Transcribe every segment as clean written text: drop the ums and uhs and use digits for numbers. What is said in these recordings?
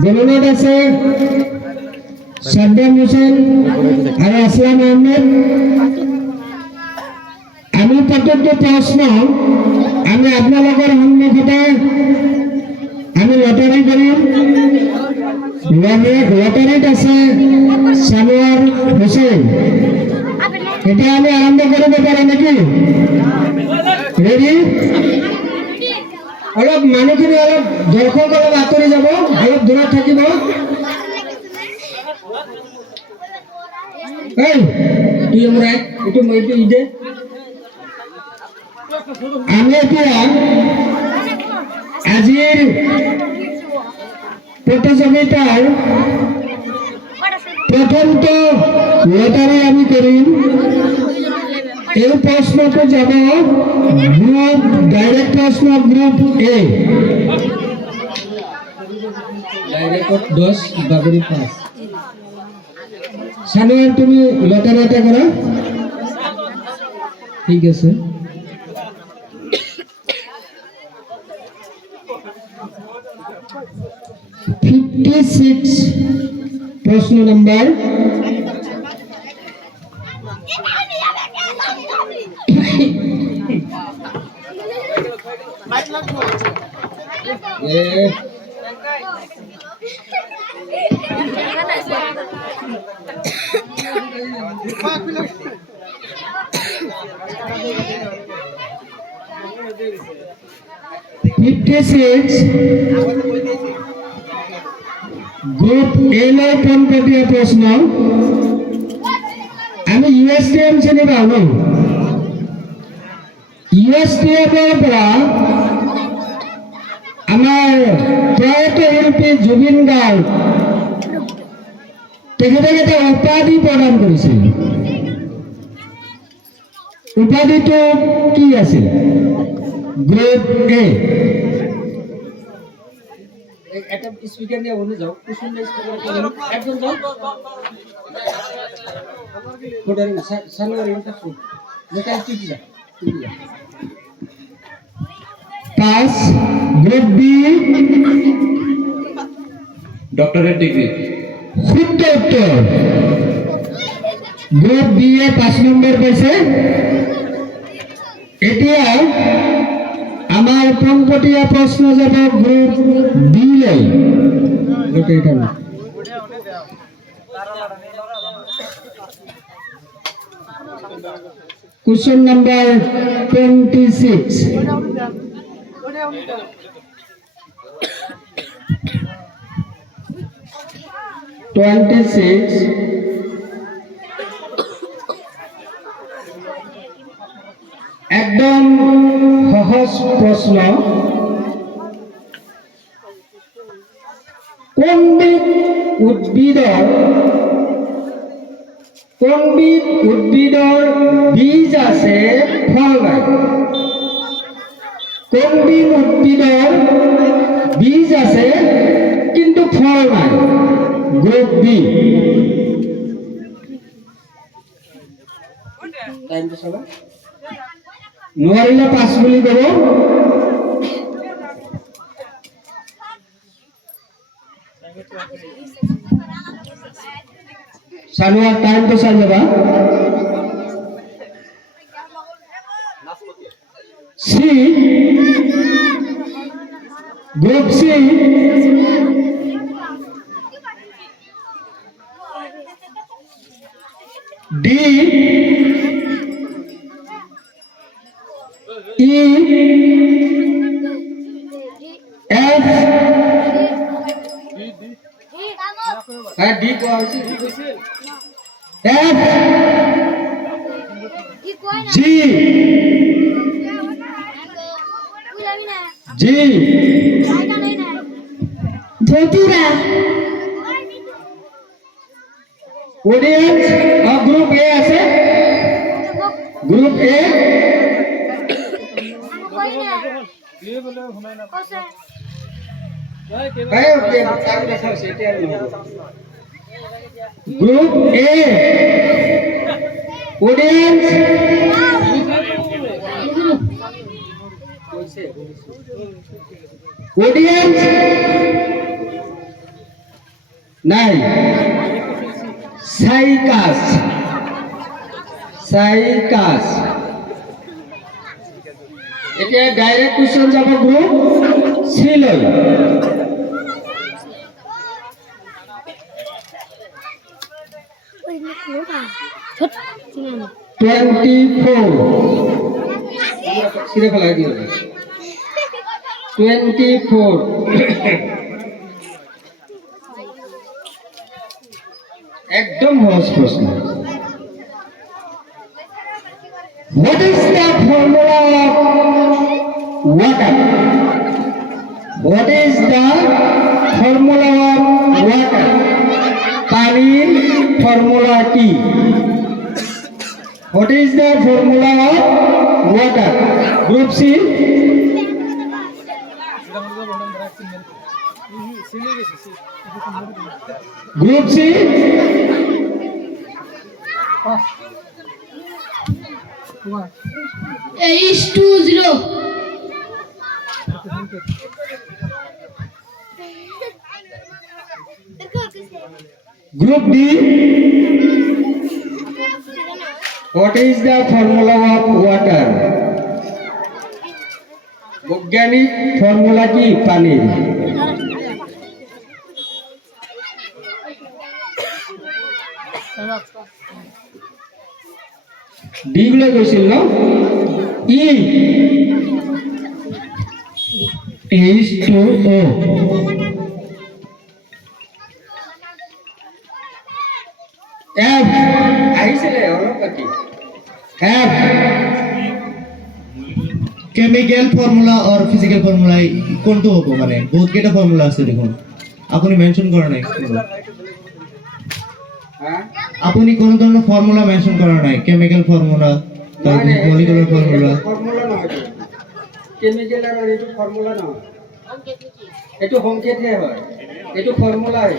বেলুনত আছে সাদ্দাম হোসেন আর আসলাম আহমেদ। আমি প্রত্যেকটা প্রশ্ন আমি আপনাদের সন্মুখতে আমি লটারি করিম। লটারিত আছে সানোয়ার হোসেন। এতিয়া আমি আৰম্ভ কৰিব পাৰো নেকি? ৰেডি? অলপ মানুহখিনি অলপ দৰ্শক অলপ আঁতৰি যাব, অলপ দূৰত থাকিব। এই তুই আমরাই একটু মাইটো ইদে। আমি এতিয়া আজিৰ প্রতিযোগিতার প্রথমটো লটারি আমি করিম। এই প্রশ্নটো যাব গ্রুপ ডাইরেক্ট প্রশ্ন গ্রুপ এ। ডাইরেক্ট 10 বাগরি 5। সানোয়ার তুমি লটারি এটা করো। ঠিক আছে। प्रश्न नंबर ग्रुप एलो पनपटिया प्रश्न আমি ইউএসটিএম চিনি পাওঁ। ইউএসটিএমৰ পৰা আমাৰ প্ৰয়াত শিল্পী জুবিন গাৰ্গ তেখেতক এটা উপাধি প্ৰদান কৰিছিল। উপাধিটো কি আছিল? গ্ৰুপ এ। একটা স্পিকার নিয়ে বলে যাও, কুশন স্পিকার একজন যাও। কোডারি সানোয়ার এটা শুন। যেটা টিকি যা। Pass group B doctorate degree. শুদ্ধ উত্তর। গ্রুপ বি এ 5 নম্বর পাইছে। এতিয়া আমার পনপটিয়া প্রশ্ন যাব গ্রুপ বি লাই। Question number 26। एकदम সহজ প্রশ্ন। কোনবিধ উদ্ভিদৰ বীজ আছে ফল নাই? কোনবিধ উদ্ভিদৰ বীজ আছে কিন্তু ফল নাই? Group B. টাইমটো চাবা। নোৱাৰিলে পাঁচ বুলি ক'ব। সানোয়ার টাইম তো চাই যাবা। C group C D E F হ্যাঁ ডি কোয়া হইছে ডি কইছে এফ জি জি ধতুরা অডিয়েন্স গ্রুপ এ আছে। Group A group A audience audience নাই সাইকাস সাইকাস এতিয়া ডাইরেক্ট কোশ্চেন যাব গ্রুপ সি লৈ 24 একদম সহজ প্রশ্ন What is the formula of water? What is the formula of water? পানির ফর্মুলা কি? What is the formula of water? Group C. Group C. H20. Group D. What is the formula of water? বৈজ্ঞানিক formula কি পানির? D গুলো গৈছিল ন ই H2O F আহিছিলে অলপ বাকি F কেমিক্যাল ফর্মুলা আর ফিজিক্যাল ফর্মুলা কোনটো হবো মানে বহুত কেটা ফর্মুলা আছে দেখুন আপনি মেনশন করা নাই হ্যাঁ আপনি কোন ধরনের ফর্মুলা মেনশন করা নাই কেমিক্যাল ফর্মুলা তারপর মলিকুলার ফর্মুলা ফর্মুলা নয় কেমিক্যাল আর এটো ফর্মুলা নয় এটো সংকেতহে হয় এটো ফর্মুলা হয়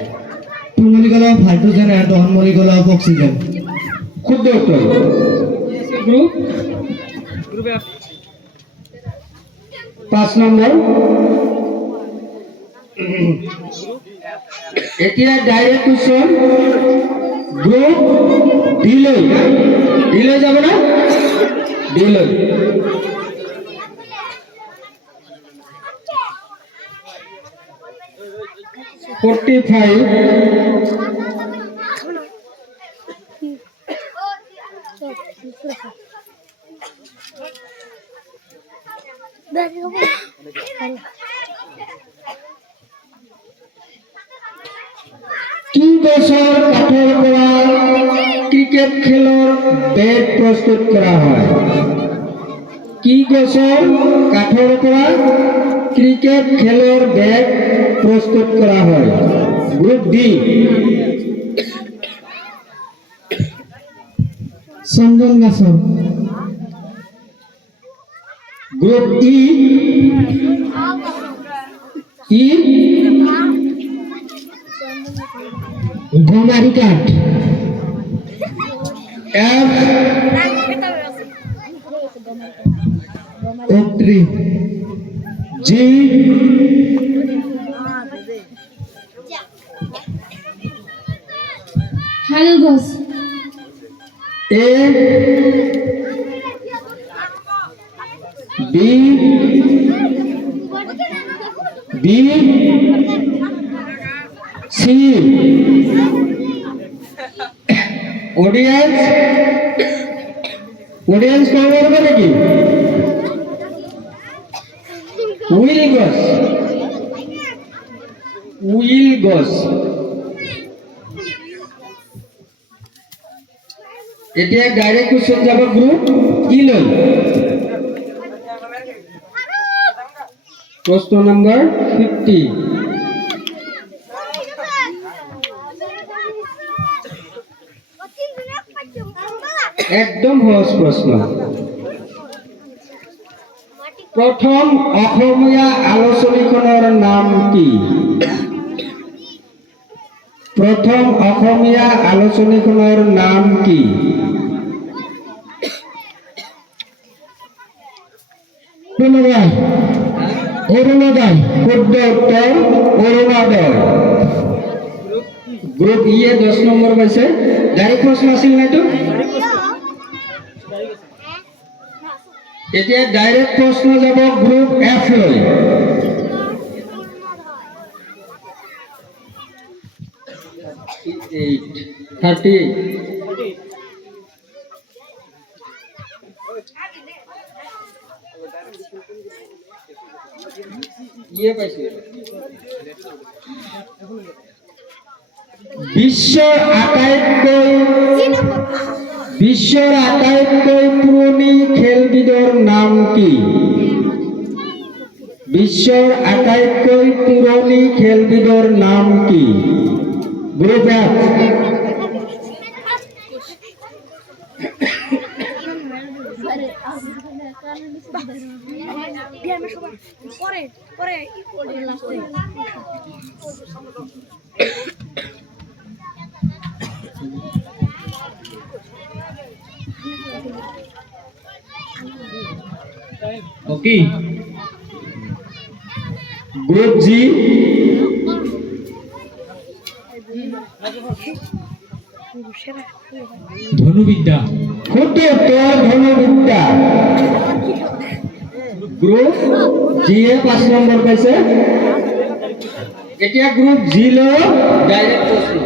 two molecular of hydrogen and one molecular of oxygen শুদ্ধ উত্তর গ্রুপ গ্রুপ এফ 5 নম্বর এতিয়া ডাইরেক্ট কোশ্চেন গ্রুপ ডিলে যাব না ডিলে কি বছর কাঠের পৰা ক্রিকেট খেলৰ বেট প্রস্তুত করা হয় কি বছর কাঠের পৰা ক্রিকেট খেলৰ বেট প্রস্তুত করা হয় গ্রুপ ডি সঞ্জন গাছৰ গ্রুপ ই গমারি কাঠ এফ ওক ট্রি জি হালগস A B B C audience call করবে নাকি উইল গস এতিয়া ডাইরেক্ট কোশ্চেন যাব গ্রুপ ই লৈ প্রশ্ন নাম্বার 50 একদম সহজ প্রশ্ন প্রথম অসমীয়া আলোচনীখনৰ নাম কি প্রথম অসমীয়া আলোচনীখনৰ নাম কি অরুণোদয় শুদ্ধ উত্তর অরুণোদয় গ্রুপ ই এ 10 নম্বৰ পাইছে ডাইৰেক্ট প্ৰশ্ন আছিল না এইটো এতিয়া ডাইৰেক্ট প্ৰশ্ন যাব গ্ৰুপ এফ লৈ 30 ये পাইছে বিশ্বৰ আটাইতকৈ পুৰণি খেলবিধৰ নাম কি বিশ্বৰ আটাইতকৈ পুৰণি খেলবিধৰ নাম কি গ্ৰুপ এফ ওকে গ্রুপ জি ধনুবিদ্যা শুদ্ধ উত্তৰ ধনুবিদ্যা গ্ৰুপ জি এ 5 নম্বৰ পাইছে এতিয়া গ্ৰুপ জি লৈ ডাইৰেক্ট প্ৰশ্ন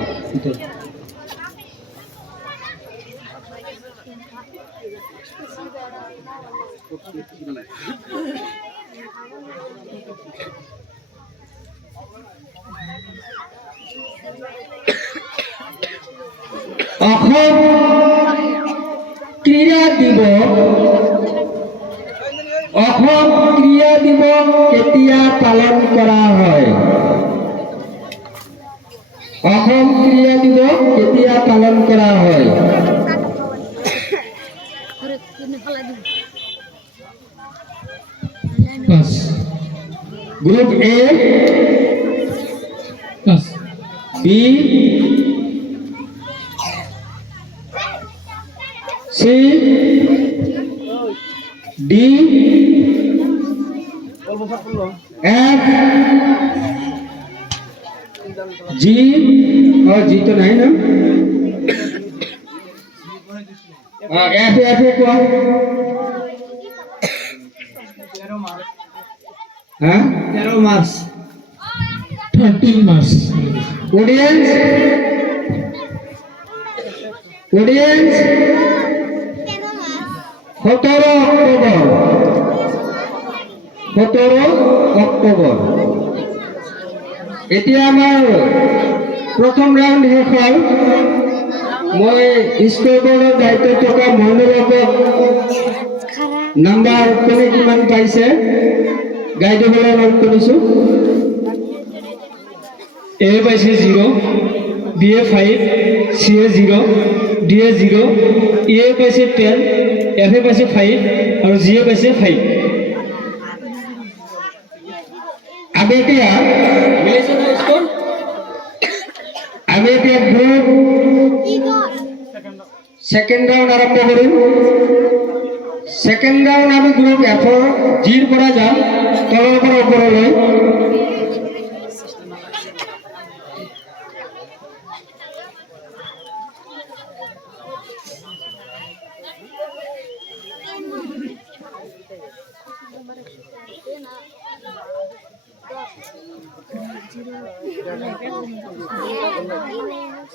অসম ক্ৰীড়া দিৱস কেতিয়া পালন কৰা হয় অসম ক্ৰীড়া দিৱস কেতিয়া পালন কৰা হয় pass group A pass B C D F G और जी तो नहीं ना एफ एफ को हाँ 13 মার্চ 13 মার্চ ऑडियंस 17 অক্টোবৰ এতিয়া আমাৰ প্ৰথম ৰাউণ্ড শেষ হ'ল মই স্কুল বোৰ্ডৰ দায়িত্বত থকা মনোৰমক নাম্বাৰ কোনে কিমান পাইছে গাইডবলৈ অনুৰোধ কৰিছোঁ এ পাইছে 0 বি এ 5 সি এ 0 ডি এ 0 ই এ পাইছে 10 এফ এ পাইছে 5 আৰু জি এ পাইছে 5 আমি এতিয়া গ্ৰুপ সেকেন্ড রাউন্ড আৰম্ভ কৰিম সেকেন্ড রাউন্ড আমি গ্ৰুপ এফৰ জিৰ পৰা যাম তলৰ পৰা ওপৰলৈ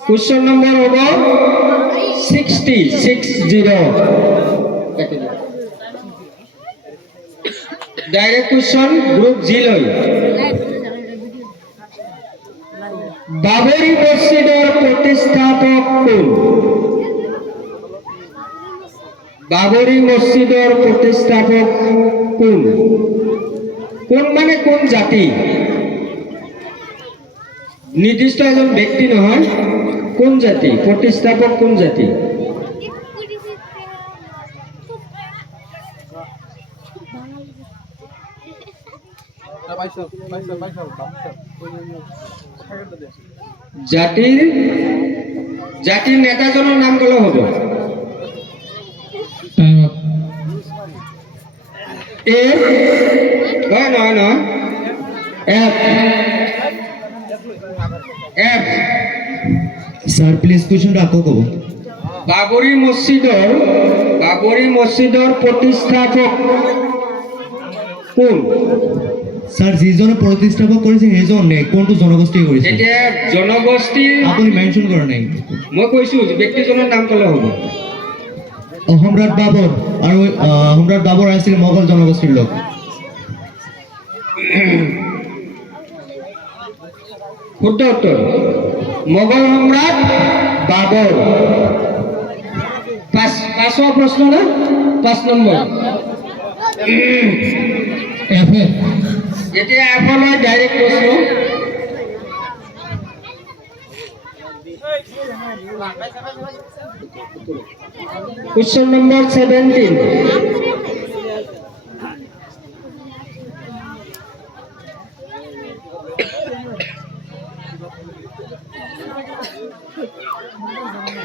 क्वेश्चन नंबर होगा 60 डायरेक्ट क्वेश्चन ग्रुप जी लई बाबरी मस्जिदर प्रतिष्ठापक कोन बाबरी मस्जिदर प्रतिष्ठापक कोन कोन माने कोन जाति নির্দিষ্ট একজন ব্যক্তি নহয় কোন জাতি প্রতিষ্ঠাপক কোন জাতি জাতির নেতাজনের নাম কলে হব টাইম আপ এ নয় নয় নয় এফ এফ স্যার প্লিজ কোয়েশ্চনটা আকৌ ক'ব বাবৰি মছজিদৰ প্ৰতিষ্ঠাপক কোন স্যার যিজনে প্ৰতিষ্ঠাপক কৰিছে সেইজন নে কোনটো জনগোষ্ঠীয়ে কৰিছে এতিয়া জনগোষ্ঠীৰ আপুনি মেনশ্যন কৰা নাই মই কৈছো ব্যক্তিজনৰ নাম ক'লে হ'ব সম্ৰাট বাবৰ আৰু সম্ৰাট বাবৰ আছিল মোগল জনগোষ্ঠীৰ লোক শুদ্ধ উত্তৰ মোগল সম্ৰাট বাবৰ পাঁচৰ প্ৰশ্ন না 5 নম্বৰ এফ এ এতিয়া এফলৈ ডাইৰেক্ট প্ৰশ্ন কুৱেশ্যন নম্বৰ 17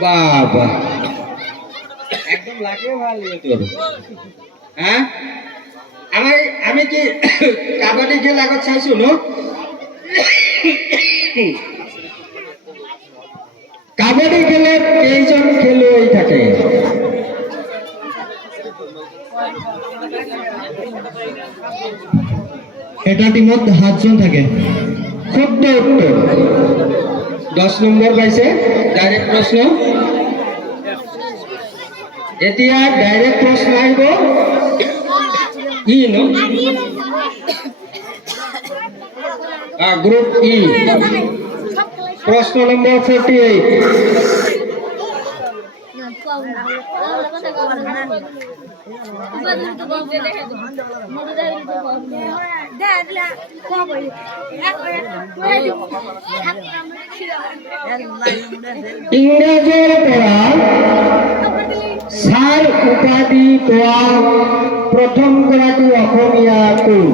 বাবা একদম লাগে ভাল তোর হ্যাঁ আমি কি কাবাডি খেল আগত চাইছো ন কাবাডি খেলত কেইজন খেলুৱৈ থাকে এটা টিমত 7 জন থাকে শুদ্ধ উত্তৰ 10 নম্বৰ পাইছে ডাইৰেক্ট প্ৰশ্ন এতিয়া ডাইৰেক্ট প্ৰশ্ন আহিব ই ন গ্ৰুপ ই প্রশ্ন নম্বর 48 ইংরেজের পৰা সার উপাধি পোৱা প্রথম গৰাকী অসমীয়া কোন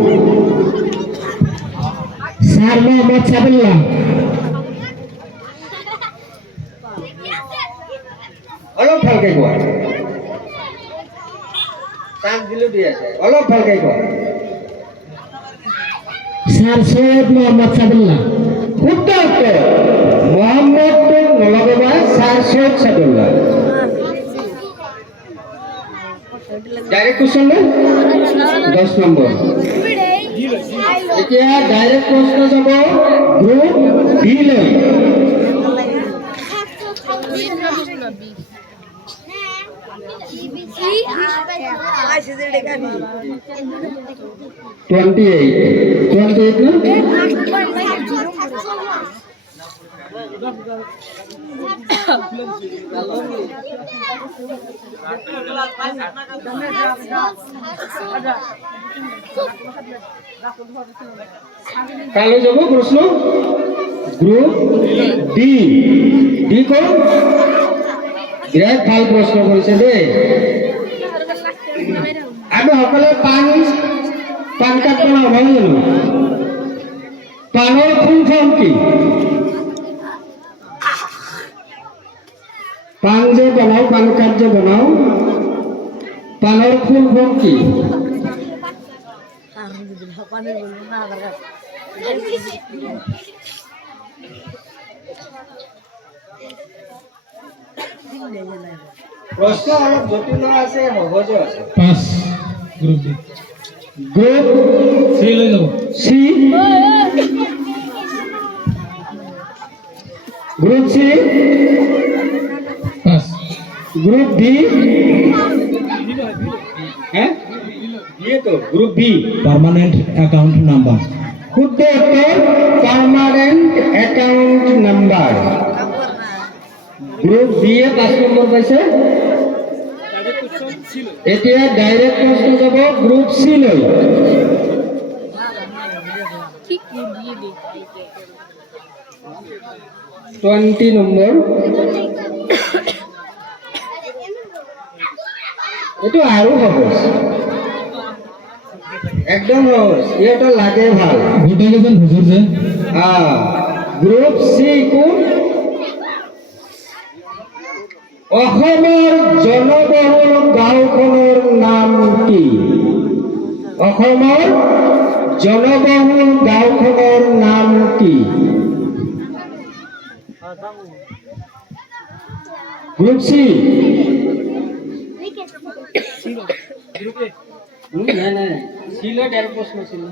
স্যার মোহাম্মদ সাবিল্লাহ অলপ ভালকে কোৱা চান্স দিলো দি আছে অলপ ভালকে কোৱা স্যার সৈয়দ মোহাম্মদ সাবিল্লাহ শুদ্ধ উত্তৰ মোহাম্মদ বিন নলবাবা sir Syed Sadullah direct question 10 নম্বৰ এতিয়া ডাইরেক্ট প্রশ্ন যাব গ্রুপ বি লৈ 28 না কালো যাব প্রশ্ন গ্রুপ ডি ডি কোন বিরাট ভাল প্রশ্ন করেছে দে আমি সকলে পান কার্ড বনাও ভালো জানো পানৰ ফুল ফর্ম কি পান যে বনাও পান কার্ড যে বনাও পানৰ ফুল ফর্ম কি প্রশ্ন অলপ জটিল আছে সহজ আছে 5 গ্রুপ ডি গ্রুপ সি লৈ যাব C group C 5 group B হ্যাঁ ये तो group B permanent account number শুদ্ধ উত্তর permanent account number group B এ 5 নম্বৰ পাইছে এতিয়া ডাইরেক্ট প্রশ্ন যাব গ্রুপ সি লৈ ঠিক দিয়ে দে 20 নম্বৰ এটো আৰু সহজ একদম সহজ এটা লাগে ভাল গোটেই কেজন হুজুৰ যে গ্রুপ সি কোন অসমৰ জনবহুল গাঁওখনৰ নাম কি অসমৰ জনবহুল গাঁওখনৰ নাম কি গ্রুপ সি না না ছিল এর প্রশ্ন ছিল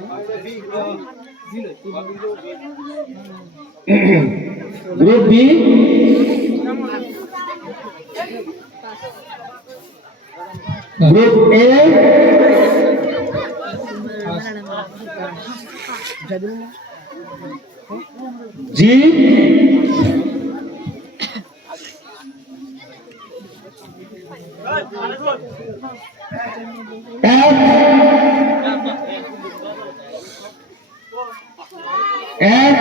group B group A G F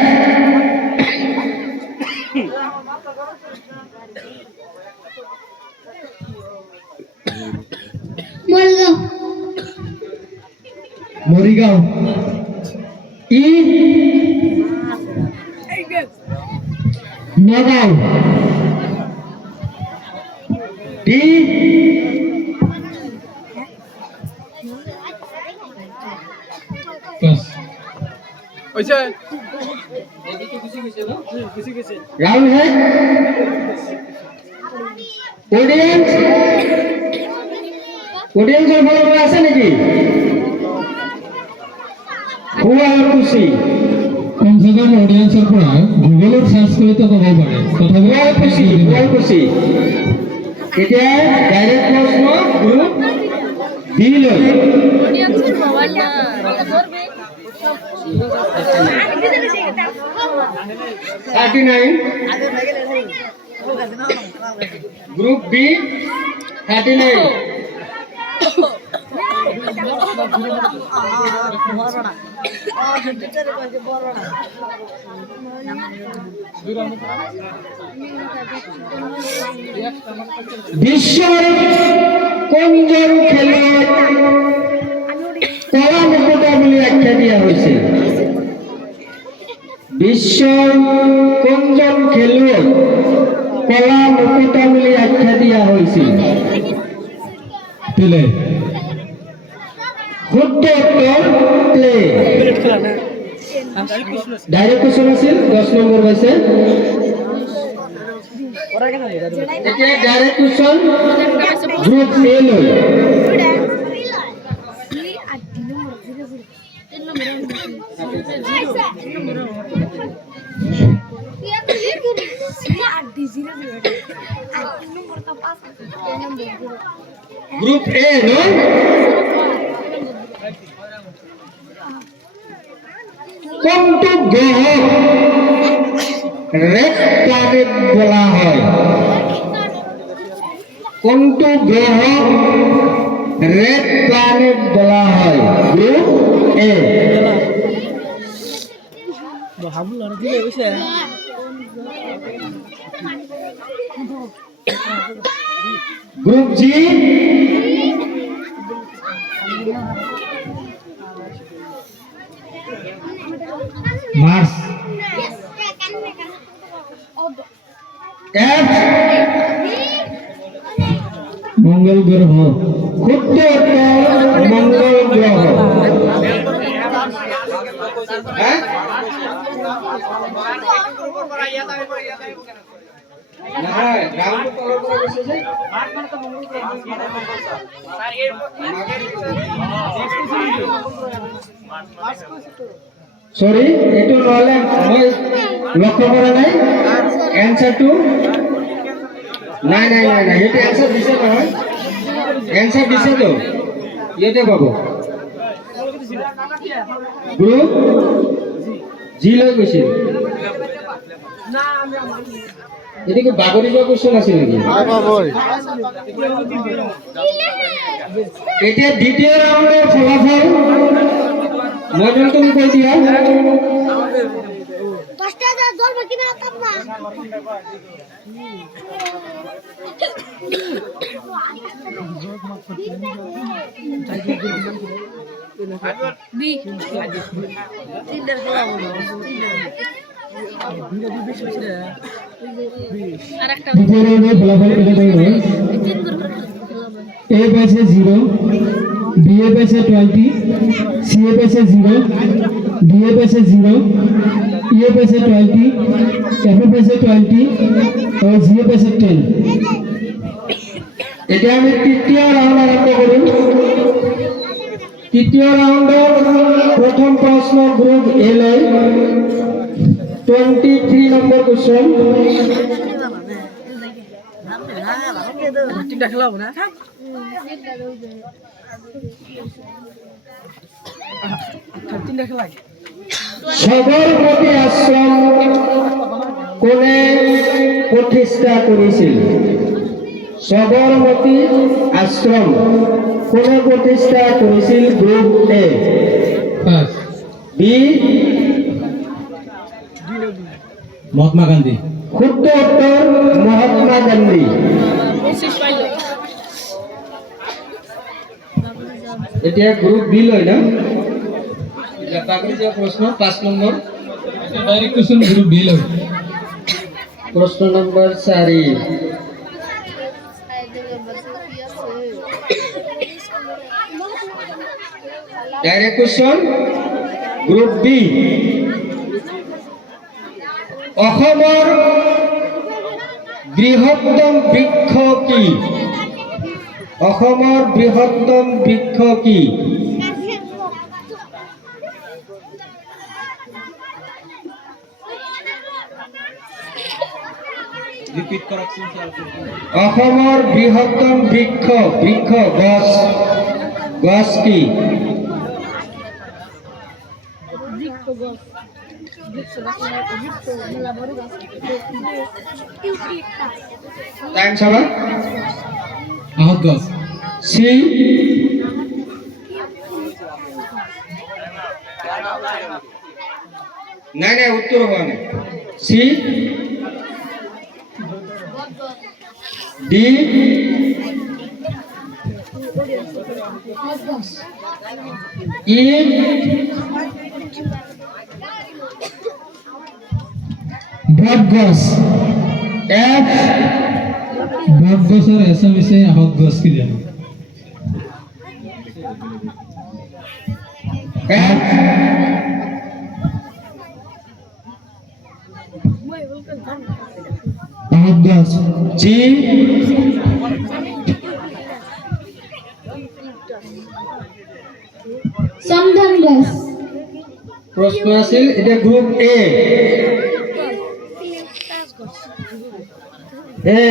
Morigaon E Nagaon D round है ऑडियंस ऑडियंस और बोलो बोला ऐसा नहीं की हुआ और खुशी কমসে কম অডিয়েন্সের পৰা গুগলত সার্চ কৰি তো ক'ব পাৰে हुआ और खुशी এতিয়া ডাইরেক্ট প্রশ্ন গ্রুপ বি লই অডিয়েন্সের মোবাইল না ধরবে 39 ग्रुप बी 39 বিশ্বের কোনজন খেলোয়াড় কলা মুকুটা বলে আখ্যা দিয়া হয়েছে বিশ্বের কোনজন খেলোয়াড় কলা মুকুটা বলে আখ্যা দিয়া হয়েছে পেলে শুদ্ধ উত্তর প্লে ডাইরেক্ট কোশ্চেন আছিল 10 নম্বৰ পাইছে এতিয়া ডাইরেক্ট কোশ্চেন গ্রুপ এ লৈ গ্রুপ এ নো কোনটো গ্রহ রেড প্ল্যানেট বলা হয় কোনটো গ্রহ রেড প্ল্যানেট বলা হয় group A group G Mars F মঙ্গল গ্রহ শুদ্ধ উত্তর মঙ্গল গ্রহ হ্যাঁ নহয় গ্রাউন্ড তলৰ পৰা গৈছে যে সরি এটো নহলে মই লক্ষ্য কৰা নাই এনসারটো নাই নাই নাই নাই এটো এনসার দিছে নহয় এনসার দিছে তো ইয়েতে পাবো গ্রুপ জি লৈ গৈছিল এটি কি বাগৰি যোৱা কোশ্চেন আছিল নেকি এতিয়া দ্বিতীয় রাউন্ডের ফলাফল মডেল তুমি কৈ দিয়া বি আরেকটা দ্বিতীয় রাউন্ডের ফলাফল কেটে দেবো তিন গ্রুপ এ পাইছে 0 বি এ পাইছে 20 সি এ পাইছে 0 ডি এ পাইছে 0 ই এ পাইছে 20, এফ এ পাইছে 20 আর জি এ পাইছে 10। এটা আমি তৃতীয় রাউন্ড আরম্ভ করি। তৃতীয় রাউন্ডের প্রথম প্রশ্ন গ্রুপ এ লয় 23 নম্বর কোশ্চেন। সবরমতী আশ্রম কোনে প্রতিষ্ঠা করেছিল? সবরমতী আশ্রম কোনে প্রতিষ্ঠা করেছিল? Group A, pass. B, Mahatma Gandhi. শুদ্ধ উত্তর মহাত্মা গান্ধী। এতিয়া গ্রুপ বি লয় না? পাগড়ি যে প্রশ্ন 5 নম্বর, ডাইরেক্ট কোশ্চেন গ্রুপ বি লয়। প্রশ্ন নম্বর 4। Direct question group B. অসমৰ বৃহত্তম বৃক্ষ কি? অসমৰ বৃহত্তম বৃক্ষ কি? অসমৰ বৃহত্তম বৃক্ষ, বৃক্ষ গছ, গছ কি? টাইম সভা। আহত গছ। সি, নাই নাই উত্তর হওয়া নাই। সি, ডি, ই, বট গছ। এফ, বট গছৰ এছামিছে আহত গছ কি জানো? এফ, আহত গছ। জি, সন্ধান গাছ। প্রশ্ন আছিল এটা গ্রুপ এ। এ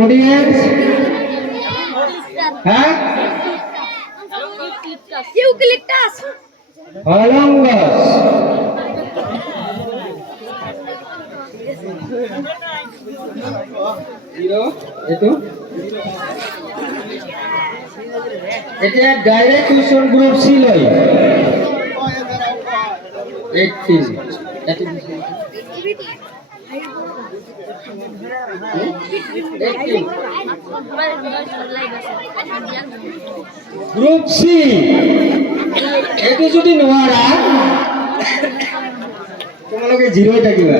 অডিয়েন্স, হ্যাঁ ইউক্যালিপটাস। হলং গাছ। এইটো এতিয়া ডাইরেক্ট কোশ্চেন গ্রুপ সি লয় 18। গ্রুপ সি এইটো যদি নোৱাৰা তোমালোকে জিরো থাকিবা।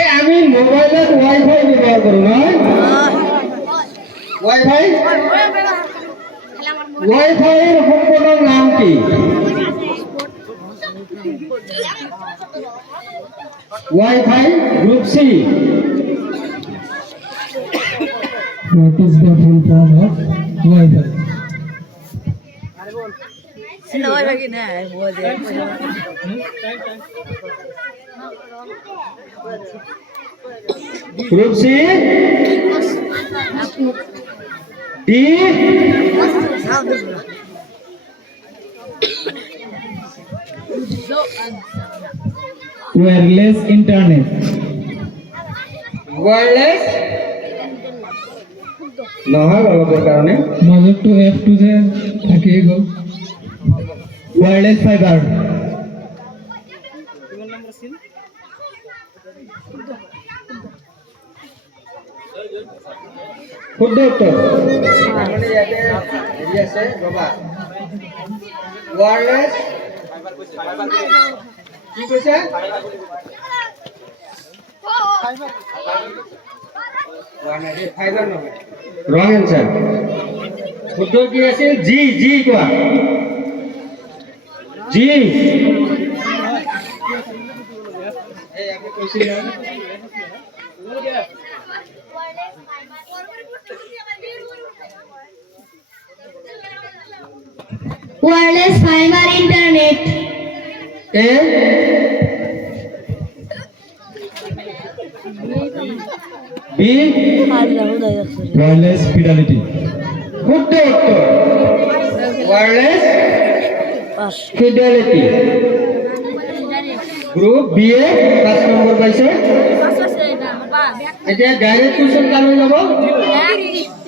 এই আমি মোবাইলত ওয়াইফাই ব্যবহার কৰো নহয়? ওয়াইফাই, ওয়াইফাইয়ের সম্পূর্ণ নাম কি? WiFi group C. What is the full form of Wi-Fi? Group C, D, Wireless internet. Wireless নহয় অলপৰ কাৰণে মাজতটো F2 যে থাকিয়ে গ'ল। Wireless fibre. শুদ্ধ উত্তৰ। মানে ইয়াতে হেৰি আছে ৰবা, ওয়্যারলেস কি কৈছে? ফাইবার নহয়, ৰং এনসার। শুদ্ধ কি আছিল? জি, জি কোৱা। জি এই আপনি কইছিলেন Wireless fiber internet. A B wireless fidelity শুদ্ধ উত্তর ওয়্যারলেস ফিডেলিটি গ্রুপ বি এ 5 নম্বর পাইছে এতিয়া ডাইরেক্ট কোশ্চেন কাম যাব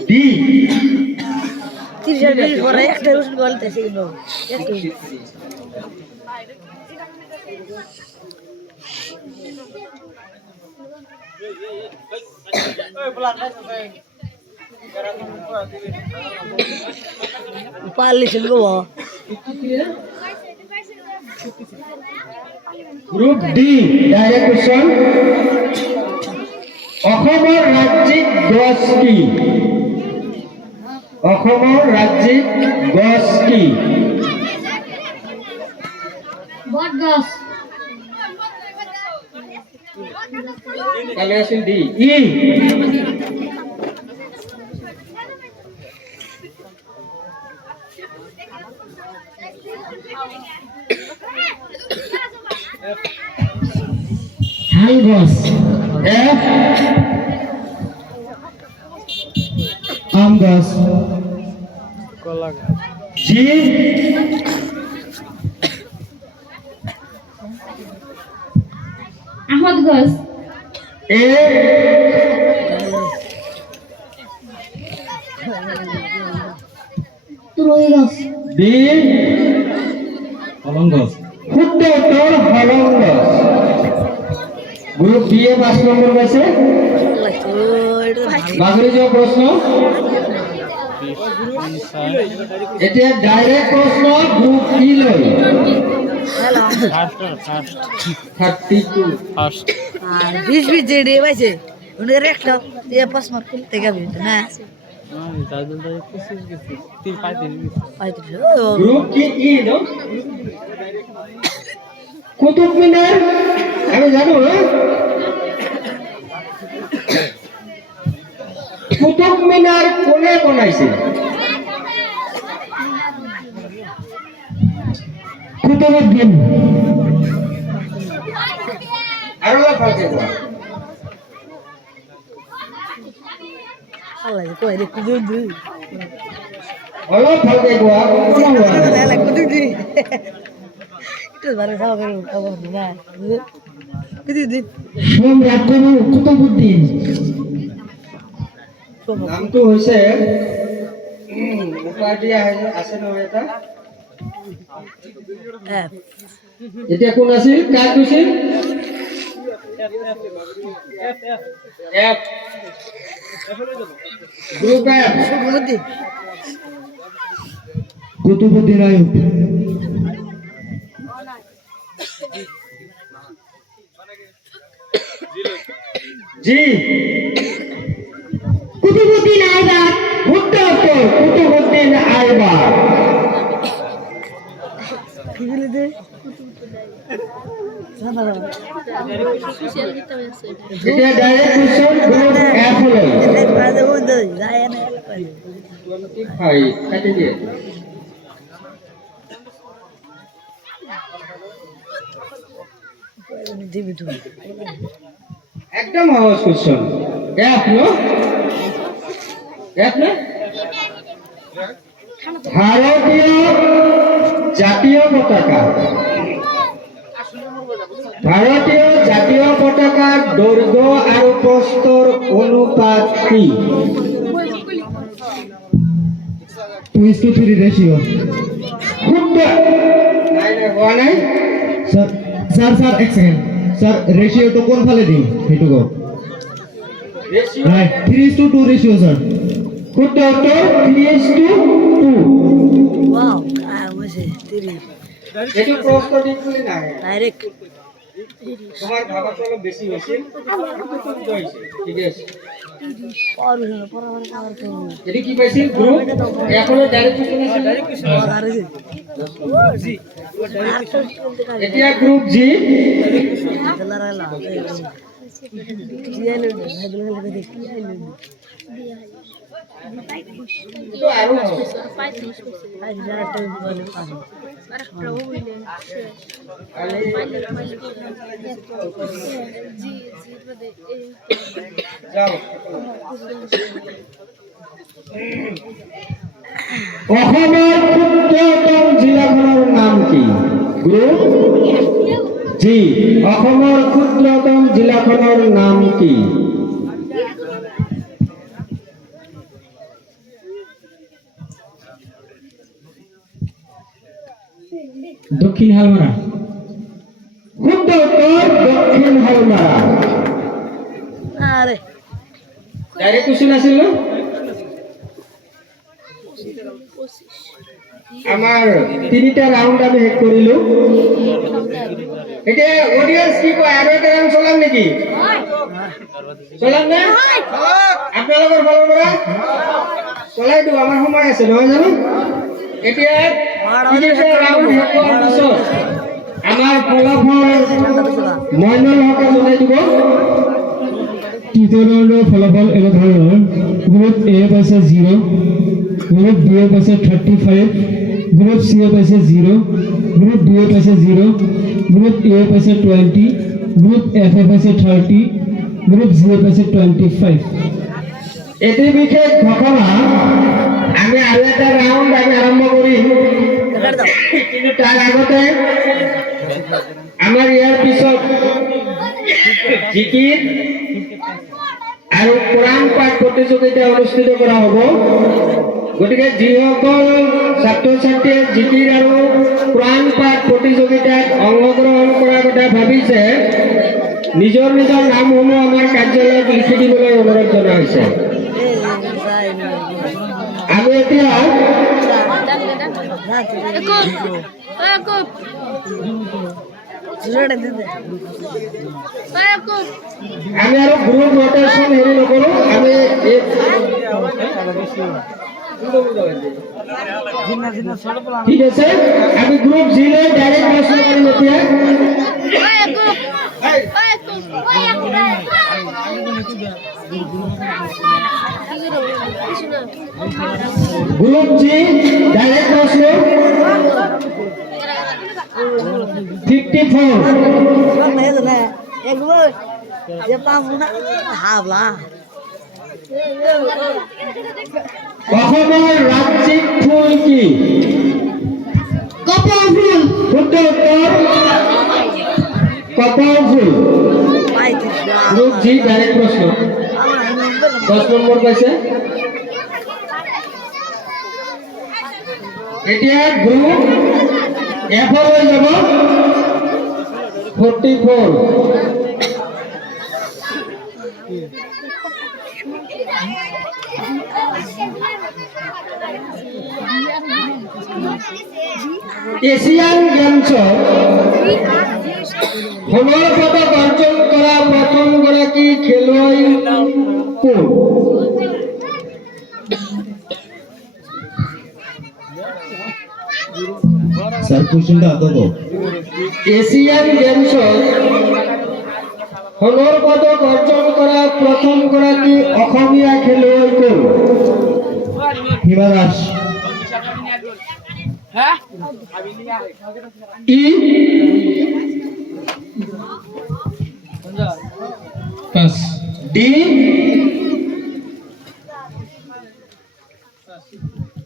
D group D direct question অসমৰ ৰাজ্যিক গছ কি অসমৰ ৰাজ্যিক গছ কি Bot gas. তাহলে আছে ডি ই হাল গছ এফ আম গাছ জি Ahmad gas. এ Turoi gas. বি কলম গাছ শুদ্ধ উত্তর হলং গছ গ্রুপ বি এ 5 নম্বর পাইছে বাগৰি যোৱা প্ৰশ্ন এতিয়া ডাইরেক্ট প্রশ্ন গ্রুপ ই লৈ 32 बीच बीच जे डे पाहिजे म्हणजे रेखला ते पास मार्क ते का भेट ना গ্রুপ কি ই নো কুতুব মিনার আমি জানো না কুতুব মিনার কোনে বনাইছে কুতুবউদ্দিন আৰু অলপ ভালকে কোৱা Allah ko ere kudu du অলপ ভালকে কোৱা কোনো হোৱা নাই ala kudu du itu bare sawa karo kabar na kudu du সম্রাট কবি কুতুবউদ্দিন নামটো হৈছে উপাধি দিয়া আছে নহয় এটা eh এতিয়া কোন আছিল কাক কৈছিল F group F mudi Qutubuddin Ayub G Kutubuddin Aibak. শুদ্ধ উত্তর Qutubuddin Aibak kibili de sana এতিয়া ডাইরেক্ট কোশ্চেন গ্রুপ এফ লৈ ele praze undo jaya na 25 কাটি দিয়ে dibi du একদম সহজ কোশ্চেন এফ নো এফ না ভারতীয় জাতীয় পতাকা ভারতীয় জাতীয় পতাকাৰ দৈৰ্ঘ্য আৰু প্ৰস্থৰ অনুপাত কি 2:3 রেশিও শুদ্ধ নাই নাই হোৱা নাই স্যার স্যার স্যার এক সেকেন্ড স্যার রেশিওটো কোন ফালে দিই সেইটো কও রেশিও রাইট 3:2 রেশিও স্যার শুদ্ধ উত্তৰ 3:2 wow ah mase tiri এইটো প্ৰশ্ন দিম বুলি নাই direct তোমাৰ ভাবাটো অলপ বেছি হৈছিল শুদ্ধ হৈছে ঠিক আছে paru para এটি কি পাইছিল গ্ৰুপ এখনৰ ডাইৰেক্ট কোশ্চেন আছে para এতিয়া গ্ৰুপ জি অসমৰ ক্ষুদ্ৰতম জিলাখনৰ নাম কি? গ্ৰুপ জি অসমৰ ক্ষুদ্ৰতম জিলাখনৰ নাম কি? দক্ষিণ হালমারা। শুদ্ধ উত্তৰ দক্ষিণ হালমাৰা। আরে ডাইৰেক্ট কুৱেশ্যন আছিল ন? আমাৰ তিনিটা ৰাউণ্ড আমি শেষ কৰিলো। এতিয়া অডিয়েন্স কি কয়, আৰু এটা ৰাউণ্ড চলাম নেকি? চলাম নে? আপোনালোকৰ ফালৰ পৰা চলাই দিওঁ, আমাৰ সময় আছে নহয় জানো? এতিয়া তিনিটা ৰাউণ্ড শেষ হোৱাৰ পিছত আমাৰ ফলাফল মইনুল হকে জনাই দিব। তৃতীয় ৰাউণ্ডৰ ফলাফল এনেধৰণৰ: গ্ৰুপ এ পাইছে 0, গ্ৰুপ বি এ পাইছে 35, গ্ৰুপ চি এ পাইছে 0, গ্ৰুপ ডি এ পাইছে 0, গ্ৰুপ এ পাইছে 20, গ্ৰুপ এফ এ পাইছে 30, গ্ৰুপ জি এ পাইছে 25। এটি বিশেষ ঘটনা, আমি আৰু এটা ৰাউণ্ড আমি আৰম্ভ কৰিম, কিন্তু তাৰ আগতে আমাৰ ইয়াৰ পিছত জিকিৰ আৰু কোৰাণ পাঠ প্ৰতিযোগিতা অনুষ্ঠিত কৰা হ'ব। গতিকে যিসকল ছাত্ৰ ছাত্ৰীয়ে জিকিৰ আৰু কোৰাণ পাঠ প্ৰতিযোগিতাত অংশগ্ৰহণ কৰাৰ কথা ভাবিছে, নিজৰ নিজৰ নামসমূহ আমাৰ কাৰ্যালয়ত লিখি দিবলৈ অনুৰোধ জনোৱা হৈছে। আমি এতিয়া আমি আৰু গ্ৰুপ ৰটেশ্যন হেৰি নকৰোঁ, আমি ঠিক আছে, আমি গ্ৰুপ জিলৈ ডাইৰেক্ট প্ৰশ্ন কৰিম এতিয়া। গ্ৰুপ জি ডাইৰেক্ট প্ৰশ্ন 54। অসমৰ ৰাজ্যিক ফুল কি? কপৌ ফুল। শুদ্ধ উত্তৰ কপৌ ফুল। গ্ৰুপ জি ডাইৰেক্ট প্ৰশ্ন 10 নম্বৰ পাইছে। এতিয়া গ্ৰুপ এফ লৈ যাব 44। এছিয়ান গেমছত সোণৰ পদক অৰ্জন কৰা প্ৰথমগৰাকী খেলুৱৈ কোন? স্যার কোশ্চেনটা আগে কও। এছিয়ান গেমছত সোণৰ পদক অৰ্জন কৰা প্ৰথমগৰাকী অসমীয়া খেলুৱৈ কোন? হিমা দাস। ই পাস। D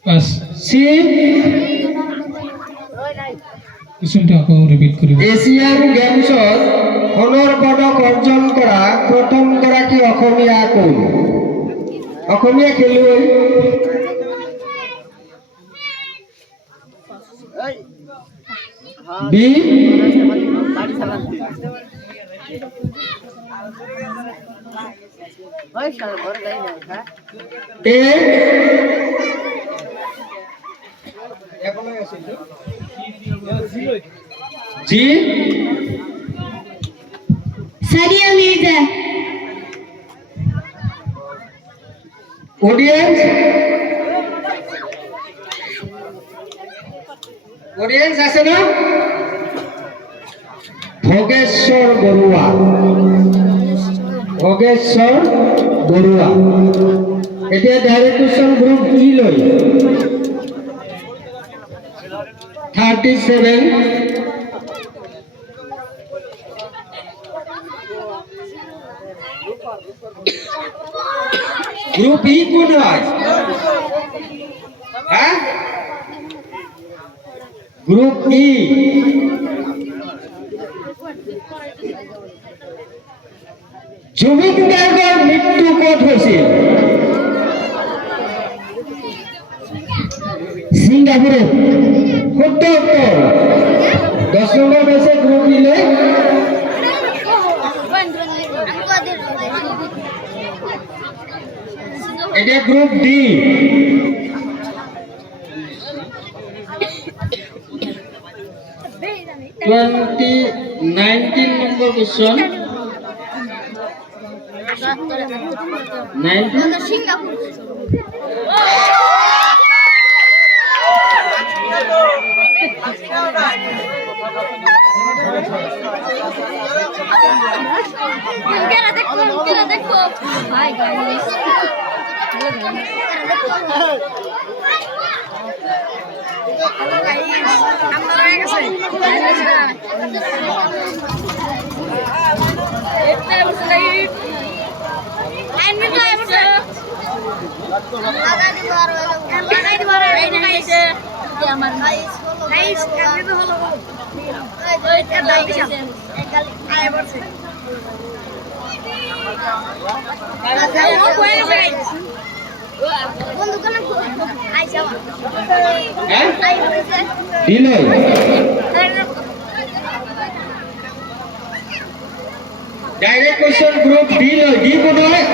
pass. সি কোশ্চেনটা আকৌ ৰিপিট কৰিব। এছিয়ান গেমছত সোণৰ পদক অৰ্জন কৰা প্ৰথমগৰাকী অসমীয়া কোন? অসমীয়া খেলুৱৈ। B A G Sadia Mirza. Audience audience আছে না? ভোগেশ্বৰ বৰুৱা এতিয়া ডাইৰেক্ট কুৱেশ্যন গ্ৰুপ ই লৈ 37 গ্রুপ ই কোন হয় হ্যাঁ গ্রুপ ই জুবিন গাৰ্গৰ মৃত্যু ক'ত হৈছিল সিঙ্গাপুরে শুদ্ধ উত্তৰ 10 নম্বৰ পাইছে গ্ৰুপ ই লৈ এতিয়া group D 19 number question 19 Hi guys. Hello guys. আমরা হয়ে গেছে। এটা বুঝলাই। লাইন মে লাগাই বসে। লাগাই দিবার এই নাইছে। কি আমার নাইস আমি তো হলো। ওই এটা দাইছে। এক গালি আয় বসে। দিলৈ ডাইরেক্ট কোশ্চেন গ্রুপ ডি লৈ ডি কোন হয়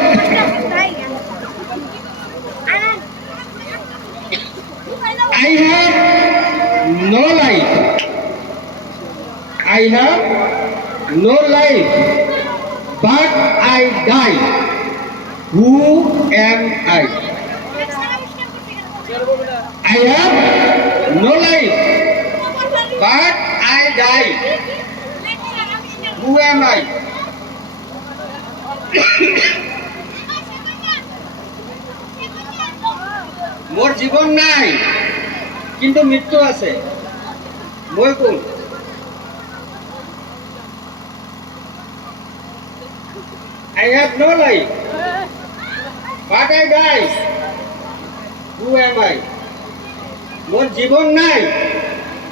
I have no life. I have no life, but I die. Who am I? I have no life, but I die. Who am I? মোর জীবন নাই কিন্তু মৃত্যু আছে মই কোন I have no life but I die. Who am I? মোর জীবন নাই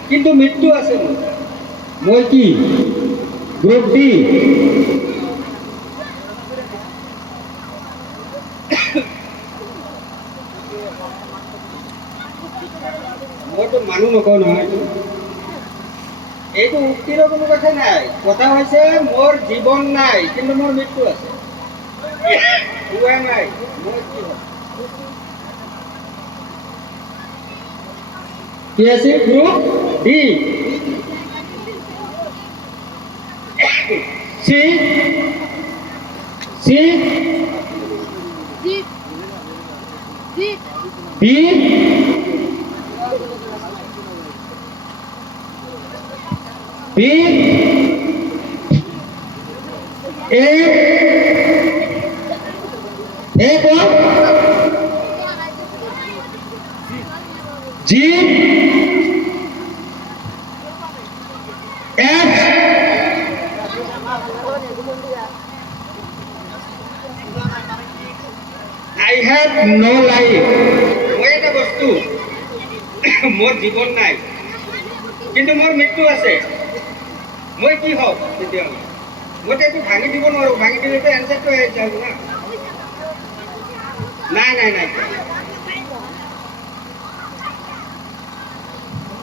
কিন্তু মৃত্যু আছে মোর মই কি গ্রুপ ডি মইতো মানুহ নকওঁ নহয় এইটো উক্তিৰ কোনো কথা নাই কথা হৈছে মোৰ জীৱন নাই কিন্তু মোৰ মৃত্যু আছে নাই মই কি হয় কি আছে group D C C B B A को G F I have no life. মই এটা বস্তু মোৰ জীৱন নাই কিন্তু মোৰ মৃত্যু আছে মই কি হব তেতিয়া মইতো একো ভাঙি দিব নোৱাৰো ভাঙি দিলেতো এনচাৰটো আহি যাব না নাই নাই নাই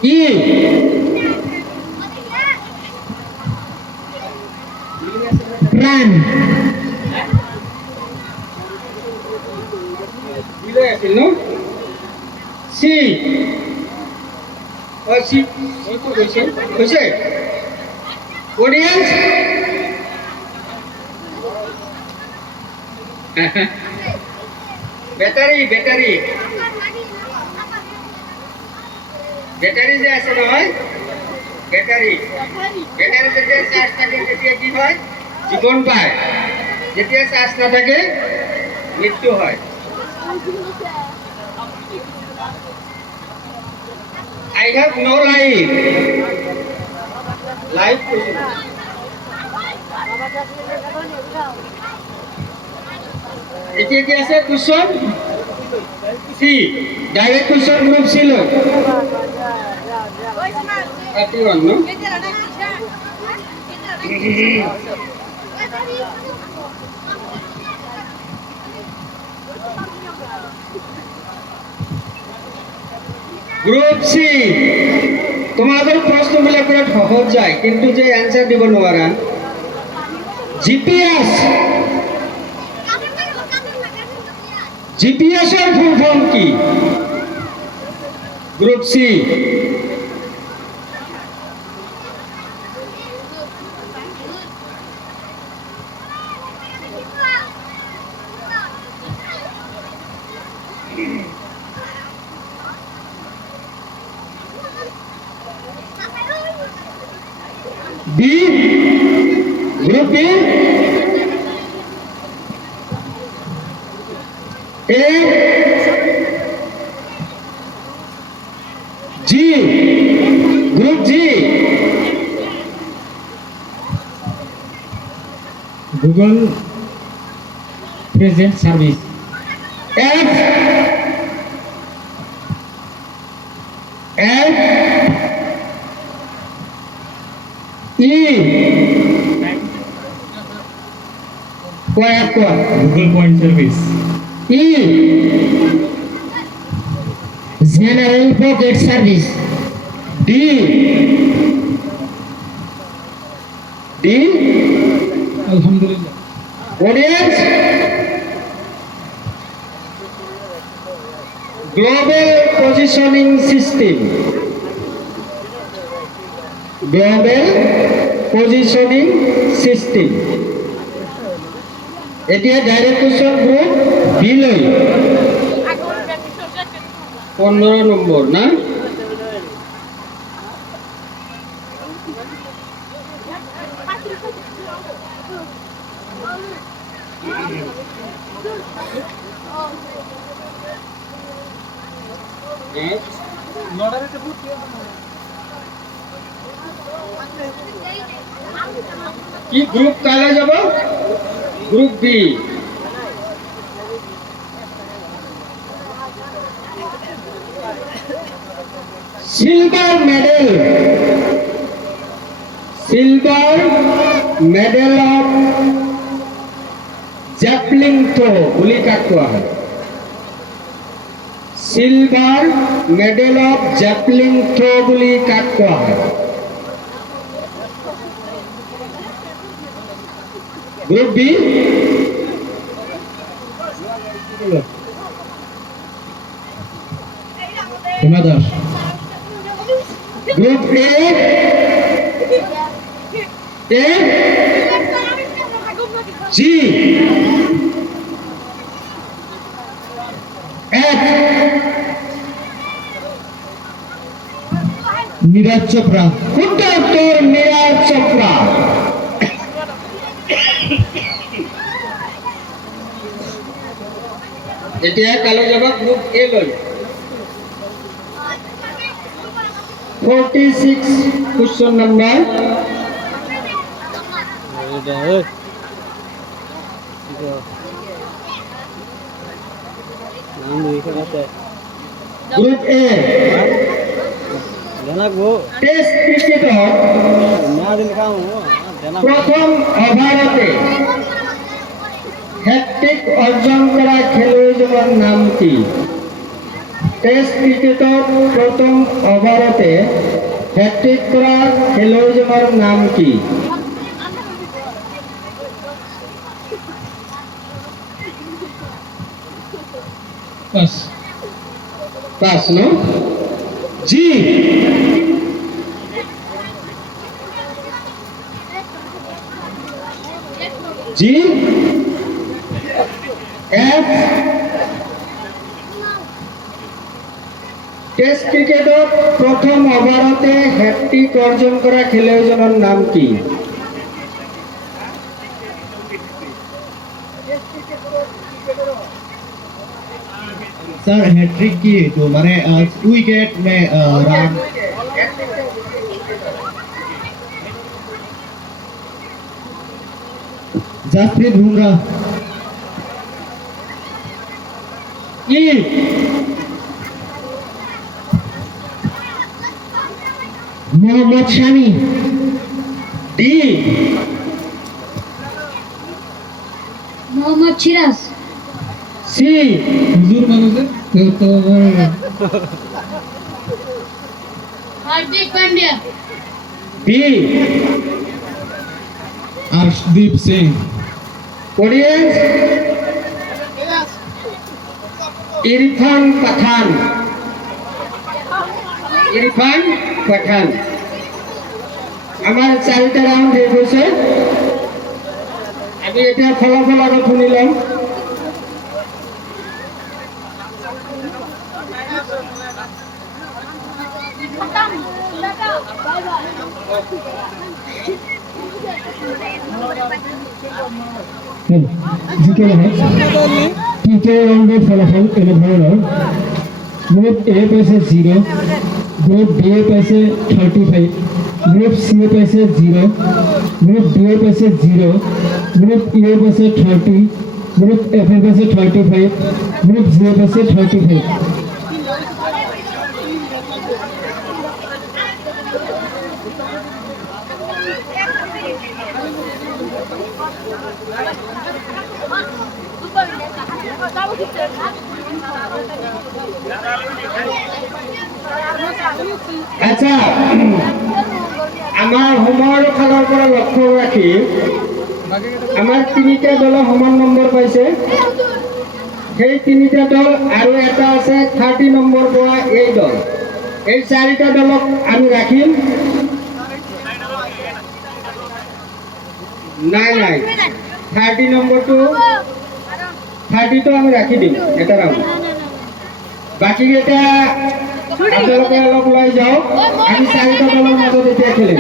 কি প্রাণ দিলে আছিল ন সি সি তো কৈছে কৈছে অডিয়েন্স বেটারি বেটারি বেটারি যে আছে নহয় ব্যাটারি ব্যাটারি যেতিয়া চার্জ থাকে তেতিয়া কি হয় জীবন পায় যেতিয়া চার্জ না থাকে মৃত্যু হয় I have no life life এতিয়া কি আছে question C direct question group ছিল 31 no গ্রুপ সি তোমাদের প্রশ্নগুলো পুরো সহজ যায় কিন্তু যে অ্যানসার দিব নোৱাৰা জিপিএস জিপিএস এর ফুল ফর্ম কি group C B group B A G group G Google present service F F E क्या Google point service E general pocket service D D अल्हम्दुलिल्लाह audience global positioning system global positioning system এতিয়া direct question group B লই 15 নম্বর না কি group কালে যাব group B silver medal of javelin throw বুলি কাক কোৱা হয় silver medal of javelin throw বুলি কাক কোৱা হয় group B Hima Das group A ji F Neeraj Chopra Uttar Uttar Neeraj Chopra এতিয়া কালো যাব গ্রুপ এ লই 46 question number group A test ক্রিকেটত প্রথম ওভারতে হ্যাট্রিক অর্জন করা খেলোয়াড়ের নাম কি টেস্ট ক্রিকেটত প্রথম ওভারতে হ্যাট্রিক করা খেলোয়াড়ের নাম কি बस पास नो जी जी एफ টেস্ট ক্রিকেটত প্রথম ওভাৰতে হ্যাট্ৰিক অৰ্জন কৰা খেলুৱৈজনৰ নাম কি? सर हैट्रिक की तो माने विकेट में रन जसप्रीत बुमराह ই মোহাম্মদ শামি, ডি মোহাম্মদ সিরাজ, সি হুজুর মানুষের কেউ তো হার্দিক পান্ডিয়া, বি अर्शदीप सिंह, অডিয়েন্স ইরফান পাঠান। ইরফান পাঠান। আমাৰ 4টা ৰাউণ্ড শেষ হৈছে। আমি এতিয়া ফলাফল আৰু শুনি লম। জিকে তৃতীয় রাউন্ডের ফলাফল এলো ধরনের গ্রুপ এ পাইছে 0, গ্রুপ বি এ পাইছে 35, গ্রুপ সি এ পাইছে 0, গ্রুপ ডি এ পাইছে 0, গ্রুপ ই এ পাইছে 30, গ্রুপ এফ এ পাইছে 35, গ্রুপ জি এ পাইছে 35। আচ্ছা, আমাৰ হোমৰ ফালৰ পৰা লক্ষ্য ৰাখি আমাৰ 3টা দলে সমান নম্বৰ পাইছে। সেই 3টা দল আৰু এটা আছে 30 নম্বৰ পোৱা এই দল। এই 4টা দলক আমি ৰাখিম। নাই 30 নম্বৰটো 30টো আমি ৰাখি দিম এটা ৰাউণ্ড। বাকী কেইটা আপোনালোকে অলপ ওলাই যাওক। আমি 4টা দলৰ মাজত এতিয়া খেলিম।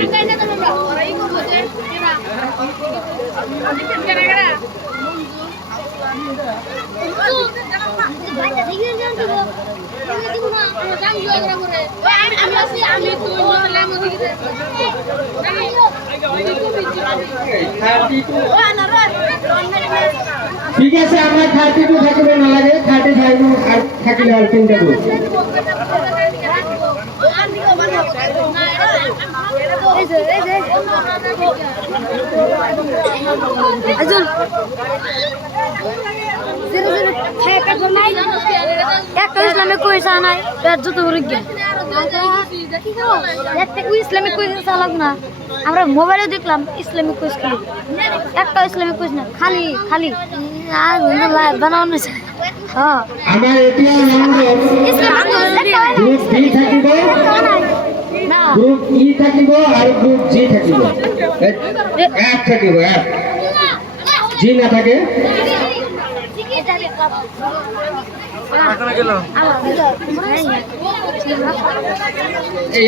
ঠিক আছে, আমাৰ 30টো থাকিব নালাগে। 35 আৰু থাকিলে আৰু 3টা গ'ল। একটা ইসলামিক কুইজ আনাই যত বিজ্ঞান একটা ইসলামিক কুইজ চালাক না। আমরা মোবাইলে দেখলাম ইসলামিক কুইজ খালি একটা ইসলামিক কুইজ না, খালি খালি বানানো হ্যাঁ আমাৰ এতিয়া ৰাউণ্ডত গ্ৰুপ বি থাকিব, না গ্ৰুপ ই থাকিব আৰু গ্ৰুপ জি থাকিব। এফ থাকিব, এফ জি নাথাকে।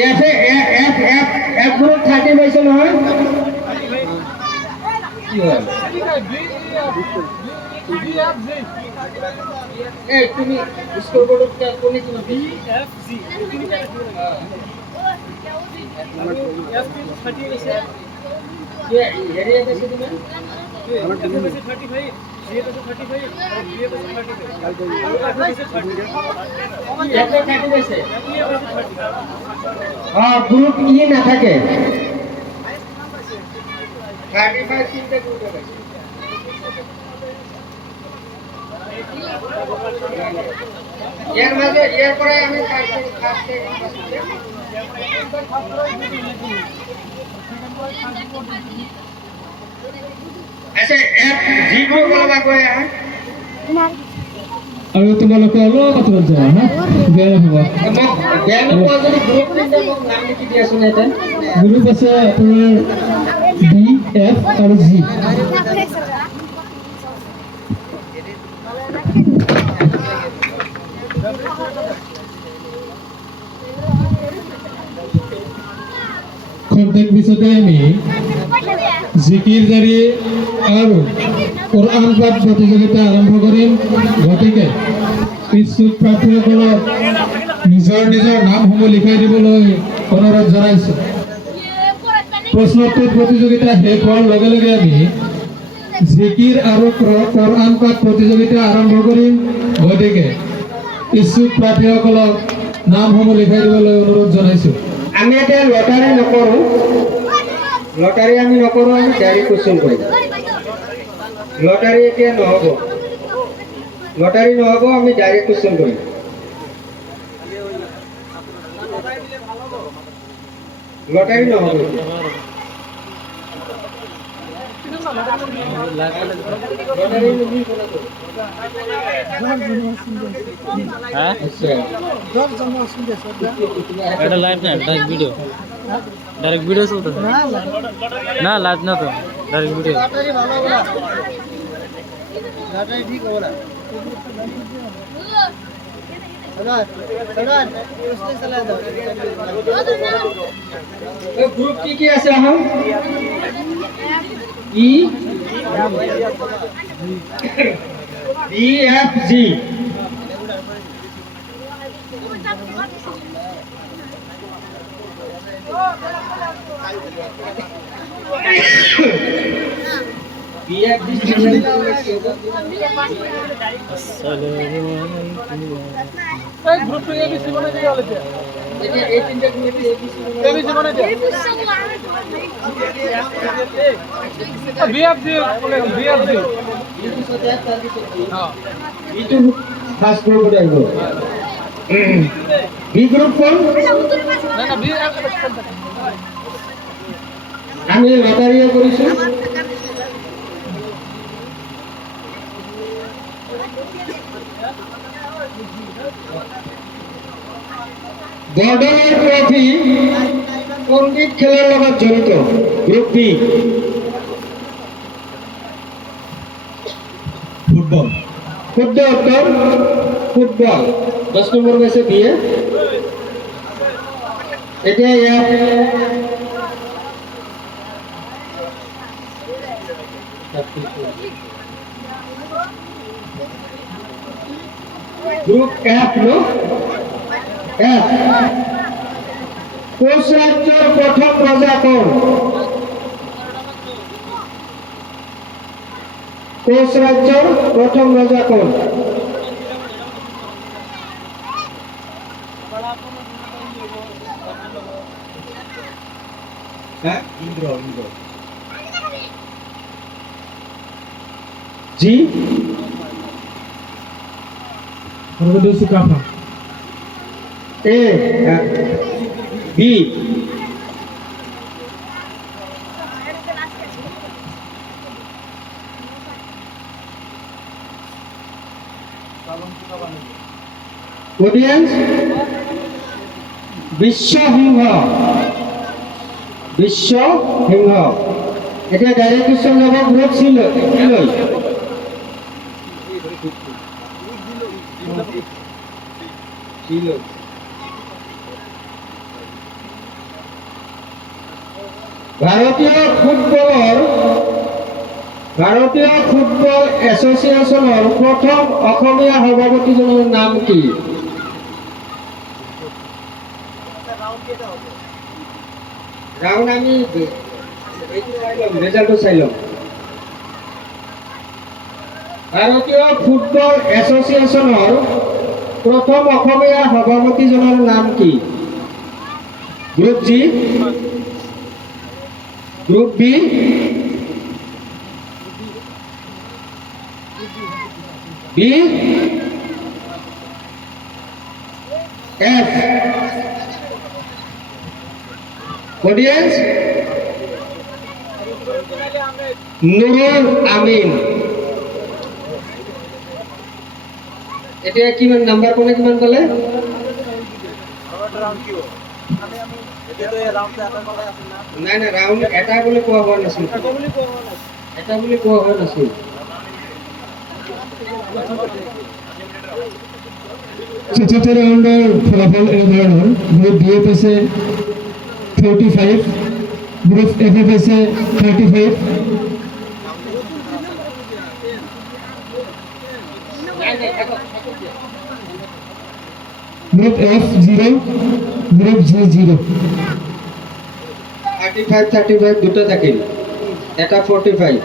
F F F F group 30 পাইছে নহয়। কি হয় এই তুমি স্কোর বোর্ডত কোনে কি বি এফ জি এফ 30 আছে কি হেৰি আছে তুমি আমার টিম আছে 35 জি আছে 35 আর বি আছে 35 আর আছে 30 এফ 30 আছে গ্রুপ ই না থাকে 35 তিনটা গ্রুপ আছে। এর মাঝে এর পরে আমি আচ্ছা এফ জি গ্রুপ বলা কয় আৰু তোমালোকে অলপ আঁতৰত যাবা হা, বেয়া হ'ব। বেয়া নোপোৱা যদি গ্ৰুপ তিনটা মোক নাম লিখি দিয়াচোন এটা। গ্ৰুপ আছে আপোনাৰ বি, এফ আৰু জি। কন্টেন্ট পিছতে আমি জিকির জারি আৰু কোরআন পাঠ প্রতিযোগিতা আরম্ভ করিম। গতিকে ইচ্ছুক প্ৰাৰ্থীসকলক নিজৰ নিজৰ নামসমূহ লিখাই দিবলৈ অনুৰোধ জনাইছোঁ। প্ৰশ্নোত্তৰ প্ৰতিযোগিতা শেষ হোৱাৰ লগে লগে আমি জিকিৰ আৰু কোরআন পাঠ প্ৰতিযোগিতা আৰম্ভ কৰিম। গতিকে ইচ্ছুক প্ৰাৰ্থীসকলক নামসমূহ লিখাই দিবলৈ অনুৰোধ জনাইছোঁ। আমি এতিয়া লটাৰী নকৰোঁ, লটাৰী আমি নকৰোঁ, আমি ডাইৰেক্ট কুৱেশ্যন কৰিম। লটাৰী এতিয়া নহ'ব, লটাৰী নহ'ব, আমি ডাইৰেক্ট কুৱেশ্যন কৰিম। লটাৰী নহ'ব এতিয়া। লটাৰী নিদিম কোনেও। হ্যাঁ আচ্ছা এটা লাইভ না ডাইরেক্ট ভিডিও চলতেছে না লাইভ না তো ডাইরেক্ট ভিডিও গ্রুপ কি আছে এখন? E B F G. First group আইব। বি গ্রুপ কোন? আমি লটারিও কৰিছো। বৰ্ডাৰ ট্ৰফি কোনবিধ খেলৰ লগত জড়িত? Group B. ফুটবল। শুদ্ধ উত্তৰ ফুটবল। 10 নম্বৰ গৈছে বি এ। এতিয়া ইয়াত গ্ৰুপ এফ ন? এফ। কোচ ৰাজ্যৰ প্ৰথম ৰজা কোন? কোচ ৰাজ্যৰ প্ৰথম ৰজা কোন? G Orgado Sukafa. A B. Audience Biswasingha. Biswasingha. এতিয়া ডাইৰেক্ট কুৱেশ্যন যাব গ্ৰুপ চি লৈ। ভাৰতীয় ফুটবল এছ'চিয়েশ্যনৰ প্ৰথম অসমীয়া সভাপতিজনৰ নাম কি? ৰাউণ্ড আমি রেজাল্ট চাই লম। ভারতীয় ফুটবল এসোসিয়েশনের প্রথম অসমীয়া সভাপতিজনের নাম কি? Group G, group B, B, F. Audience Nurul Amin. এতিয়া কিমান নাম্বাৰ কোনে কিমান পালে? নাই নাই ৰাউণ্ড এটা বুলি কোৱা হোৱা নাছিল, এটা বুলি কোৱা হোৱা নাছিল। চতুৰ্থ ৰাউণ্ডৰ ফলাফল এই ধৰণৰ। গ্ৰুপ বি পাইছে 45, গ্রুপ এফ এ পাইছে 35, গ্রুপ এফ 0, গ্রুপ জি 0। 35 35 দুটো থাকে, এটা 45।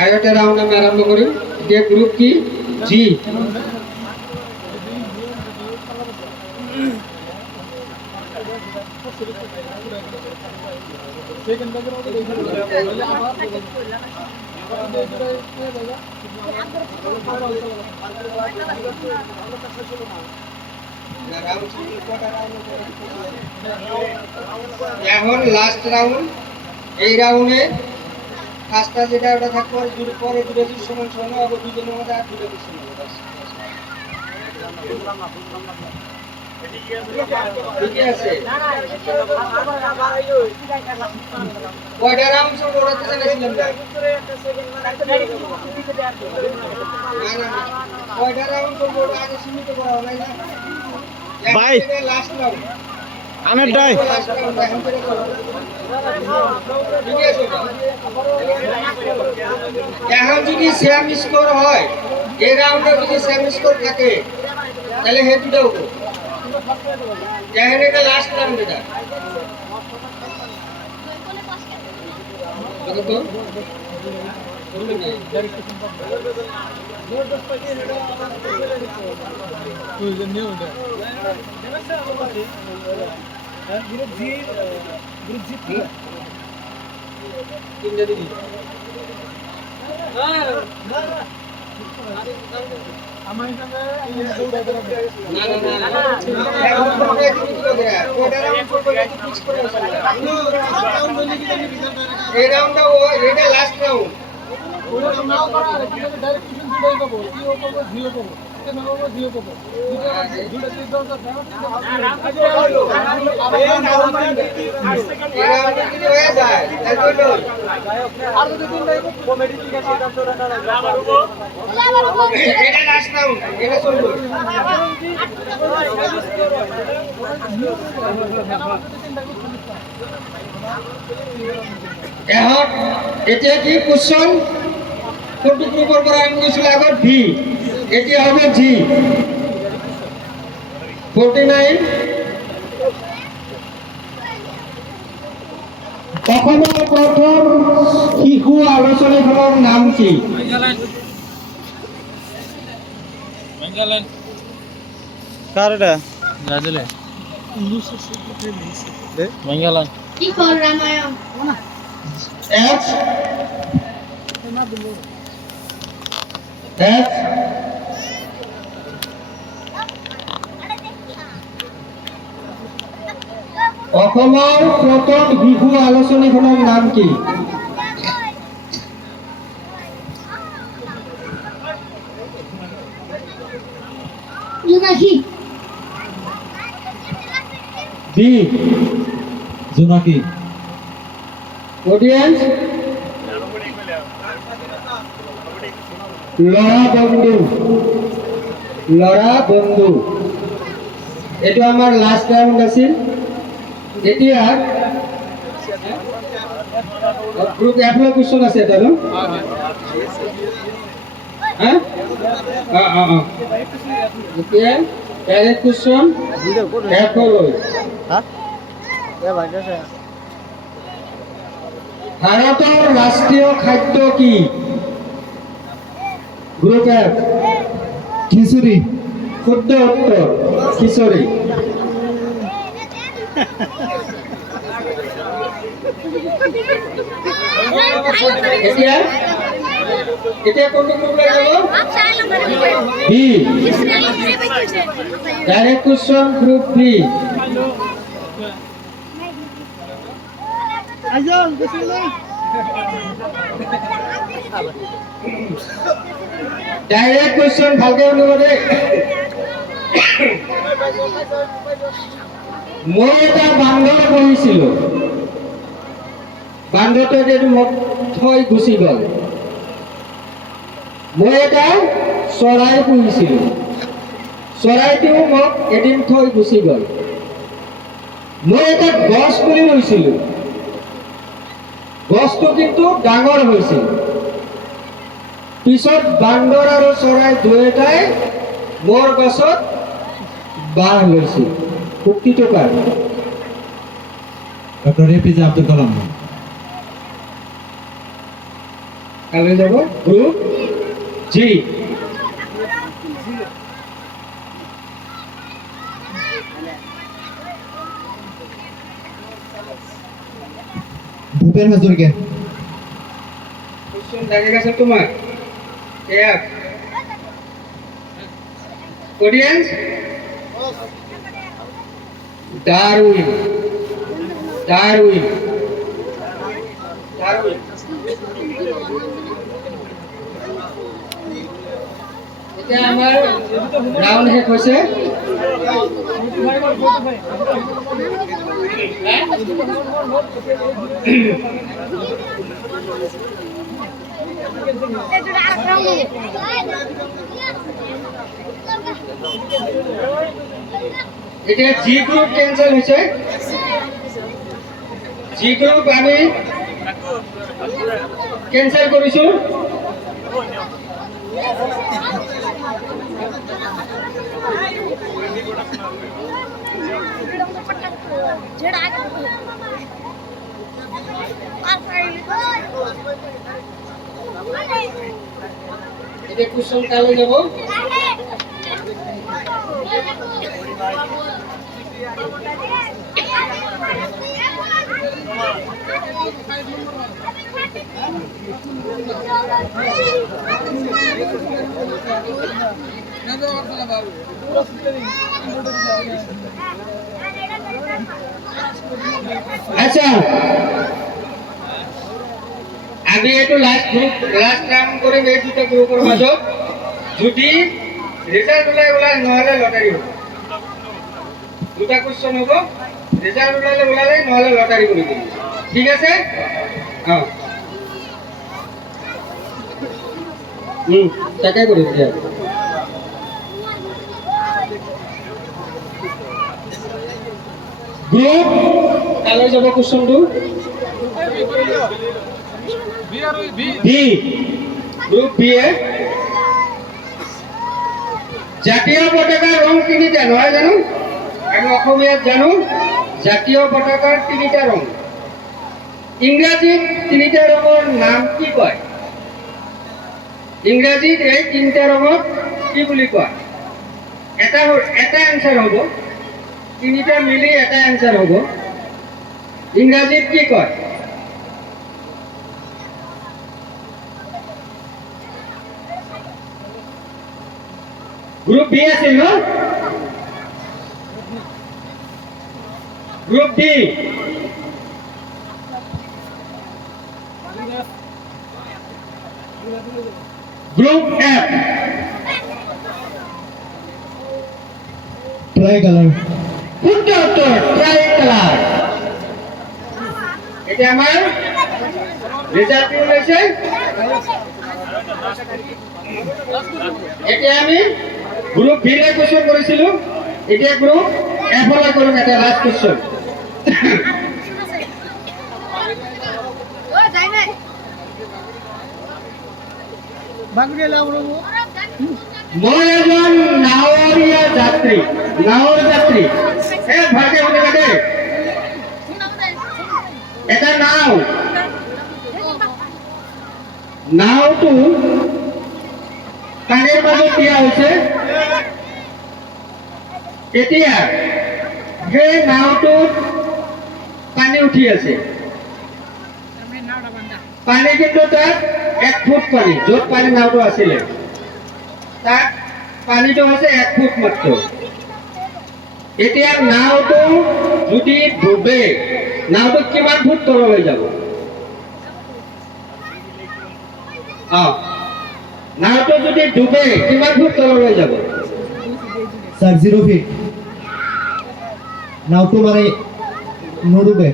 আর একটা রাউন্ড আমি আরম্ভ করি। যে গ্রুপ কি জি, এখন লাস্ট রাউন্ড। এই রাউন্ডে ফার্স্টটা যেটা ওটা থাকবে, আর দুটো পরে দুটো যদি সমান সমান হবে, দুজনের মধ্যে আর দুটো কিছু নেই। ঠিক আছে, কয়টা রাউন্ড সব ওড়াতে জানাছিলাম না? কয়টা রাউন্ড সব ওড়া আগে সীমিত করা হয় না ভাই? লাস্ট রাউন্ড আমের ডাই এখন যদি সেম স্কোর হয়, এই রাউন্ডে যদি সেম স্কোর থাকে, তাহলে হেড টু দাও। দেখেন এটা লাস্ট রাউন্ড, এটা কত? এই রাউন্ডটা এটা লাস্ট রাউন্ড। এটা লাস্ট রাউন্ড, এটা চলবে। এখন এটা কি কোশ্চেন? কোনটুকু গ্রুপের পর আরম্ভ করেছিল আগর ভি, এটি হবে জি। 49 অসমৰ প্ৰথম শিশু আলোচনীখনৰ নাম কি? কার এটা গাজলে মঙ্গলা কি কর রামায়ণ? এফ এফ অসমৰ প্ৰথম শিশু আলোচনীখনৰ নাম কি? জোনাকি। বি জোনাকি। অডিয়েন্স লৰা বন্ধু, লৰা বন্ধু। এইটো আমাৰ লাষ্ট ৰাউণ্ড আছিল। এতিয়া গ্ৰুপ এফলৈ কুৱেশ্যন আছে এটা ন? এতিয়া ডাইৰেক্ট কুৱেশ্যন এফলৈ। ভাৰতৰ ৰাষ্ট্ৰীয় খাদ্য কি? Group F khichdi. শুদ্ধ উত্তৰ খিচৰি। এতিয়া এতিয়া কোনটো গ্ৰুপলৈ যাব? B direct question group B. Direct question ভালকে শুনিব দেই। মই এটা বান্দৰ পঢ়িছিলো, বান্দৰটোৱে মোক থৈ গুচি গ'ল। মই এটা চৰাই পুহিছিলো, চৰাইটোও মোক এদিন থৈ গুচি গ'ল। মই এটা গছ পুলি ৰুইছিলোঁ, গছটো কিন্তু ডাঙৰ হৈছিল। পিছত বান্দৰ আৰু চৰাই দুয়োটাই মোৰ গছত বাঁহ লৈছিল। উক্তিটো কাৰ? Doctor APJ Abdul Kalam. কালে যাব গ্রুপ জি। ভূপেন হাজরিকা। কোশ্চেন দেখে গেছে তোমার এক অডিয়েন্স ডারউইন ডারউইন ডারউইন এটা আমার রাউন্ড শেষ হৈছে। এতিয়া জি গ্ৰুপ কেঞ্চেল হৈছে। জি গ্ৰুপ আমি কেঞ্চেল কৰিছো। এতিয়া কুৱেশ্যন কালৈ যাব? আচ্ছা, আমি এইটো লাষ্ট ৰাউণ্ড কৰিম। এই দুটা গ্ৰুপৰ মাজত যদি ৰিজাল্ট ওলাই নহ'লে লটাৰী হ'ব। দুটা কুৱেশ্যন হ'ব, ৰিজাল্ট ওলালে নহ'লে লটাৰী কৰি দিম। ঠিক আছে? অঁ তাকে কৰিম দিয়া। গ্ৰুপ কালৈ যাব কুৱেশ্যনটো? বি গ্ৰুপ বি এ জাতীয় পতাকাৰ ৰং তিনিটা নহয় জানো? আমি অসমীয়াত জানো জাতীয় পতাকাৰ তিনিটা ৰং। ইংৰাজীত তিনিটা ৰঙৰ নাম কি কয়? ইংৰাজীত এই তিনিটা ৰঙক কি বুলি কয়? এটা এনচাৰ হ'ব, তিনিটা মিলি এটা এনচাৰ হ'ব। ইংৰাজীত কি কয়? গ্ৰুপ বি আছিল ন? Group B group F tricolour. শুদ্ধ উত্তৰ ট্রাই কালার। এতিয়া আমাৰ ৰিজাল্ট কি ওলাইছে? এতিয়া আমি গ্ৰুপ বি লৈ কুৱেশ্যন কৰিছিলোঁ, এতিয়া গ্ৰুপ এফ লৈ কৰিম। এটা লাষ্ট কুৱেশ্যন। মই এজন নাৱৰীয়া যাত্ৰী, নাৱৰ যাত্ৰী। ভালকে শুনি থাকে। এটা নাওটো পানীৰ মাজত দিয়া হৈছে। এতিয়া সেই নাওটোত পানী উঠি আছে। পানী কিন্তু তাত 1 ফুট পানী, য'ত পানী নাওটো আছিলে তাত পানীটো হৈছে 1 ফুট মাত্ৰ। এতিয়া নাওটো যদি ডুবে, নাওটো কিমান ফুট তললৈ যাব? নাওটো যদি ডুবে কিমান ফুট তললৈ যাব? Sir 0 fit. নাওটো মানে নডুবে।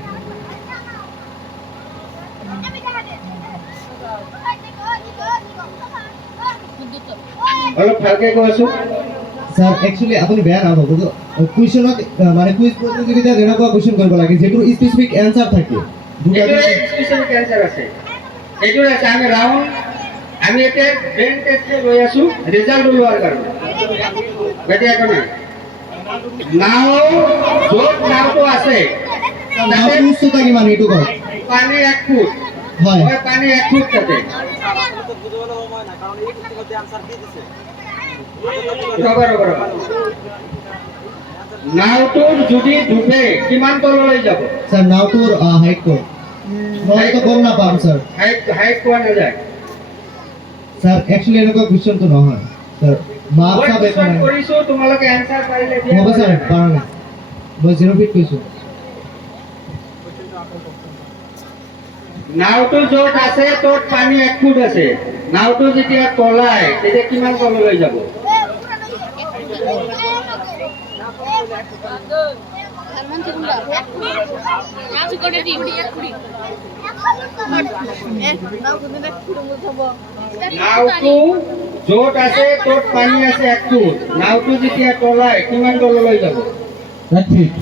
অলপ ভালকে কৈছো। স্যার একচুয়ালি আপুনি বেয়া নাপাব কুৱেশ্যনত মানে কুইজ প্ৰতিযোগিতাত এনেকুৱা কুৱেশ্যন কৰিব লাগে যিটো স্পেচিফিক এনচাৰ থাকে দুটা স্পেচিফিক এনচাৰ আছে এইটো আছে আমি এতিয়া ব্ৰেইন টেষ্ট লৈ আছো ৰিজাল্ট ওলোৱাৰ কাৰণে বেটি একো নাই নাও য'ত নাওটো আছে নাওৰ উচ্চতা কিমান এইটো কওক পানী 1 ফুট হয় হয় পানী 1 ফুট তাতে ৰবা নাওটোৰ যদি ডুবে কিমান তললৈ যাব স্যার নাওটোৰ হাইট কওক মই তো গম নাপাম স্যার হাইট পোৱা নাযায় স্যার একচুয়ালি এনেকুৱা কুৱেশ্যনটো নহয় স্যার মাপ মই চাপ একো কোৱেশ্যন নাই কৰিছো তোমালোকে এনসাৰ পাৰিলে হ'ব স্যার পাৰা নাই মই 0 ফিট কৈছো নাওটো য'ত আছে ত'ত পানী 1 ফুট আছে নাওটো যেতিয়া তলায় তেতিয়া কিমান তললৈ যাব নাওটো য'ত আছে ত'ত পানী আছে 1 ফুট নাওটো যেতিয়া তলায় কিমান তললৈ যাব 1 feet.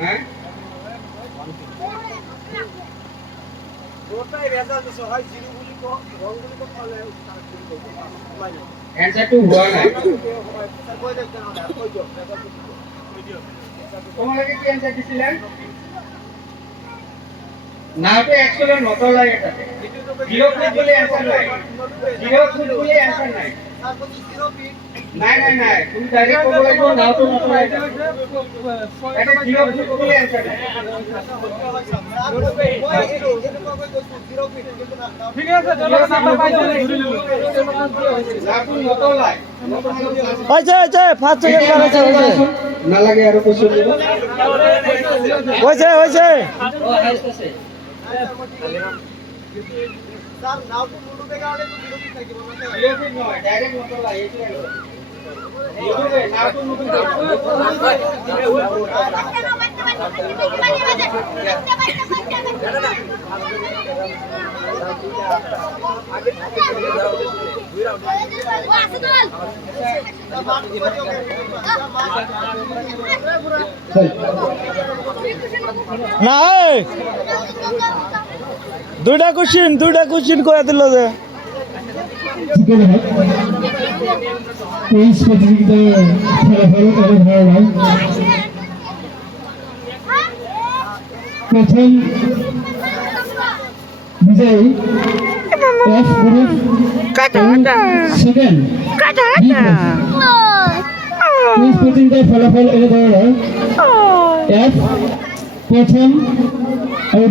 হ্যাঁ এনসারটো হোৱা নাই তোমালোকে কি এনসার দিছিলা নাওটো একচুয়ালি নতলায় এটাতে 0 ফুট বলে অ্যানসার নাই 0 ফুট বলে অ্যানসার নাই নাই তুমি ডাইরেক্ট ক'ব লাগিব নাওটো নতলায় এটা 0 ফুট বলে অ্যানসার নাই ঠিক আছে চলো নামটা পাইছো নাওটো নতলায় হয়েছে 5 সেকেন্ড বাড়াইছে হয়েছে নালাগে আৰু কোশ্চেন দিব হয়েছে ও হাইস্ট আছে স্যার নাওটো মুলুবে গালে তো 0 ফিট থাকিব না জিরো ফিট নয় ডাইরেক্ট নতলায় এইটো ইউটিউবে নাওটো নতুন না দুইটা কোশ্চিন করে দিল যে Second half. Quiz प्रतियोगिता ফলাফল এবং ধারণা প্রথম বিজয়ী F গ্রুপ সেকেন্ড quiz प्रतियोगिता ফলাফল এবং ধারণা F প্রথম এবং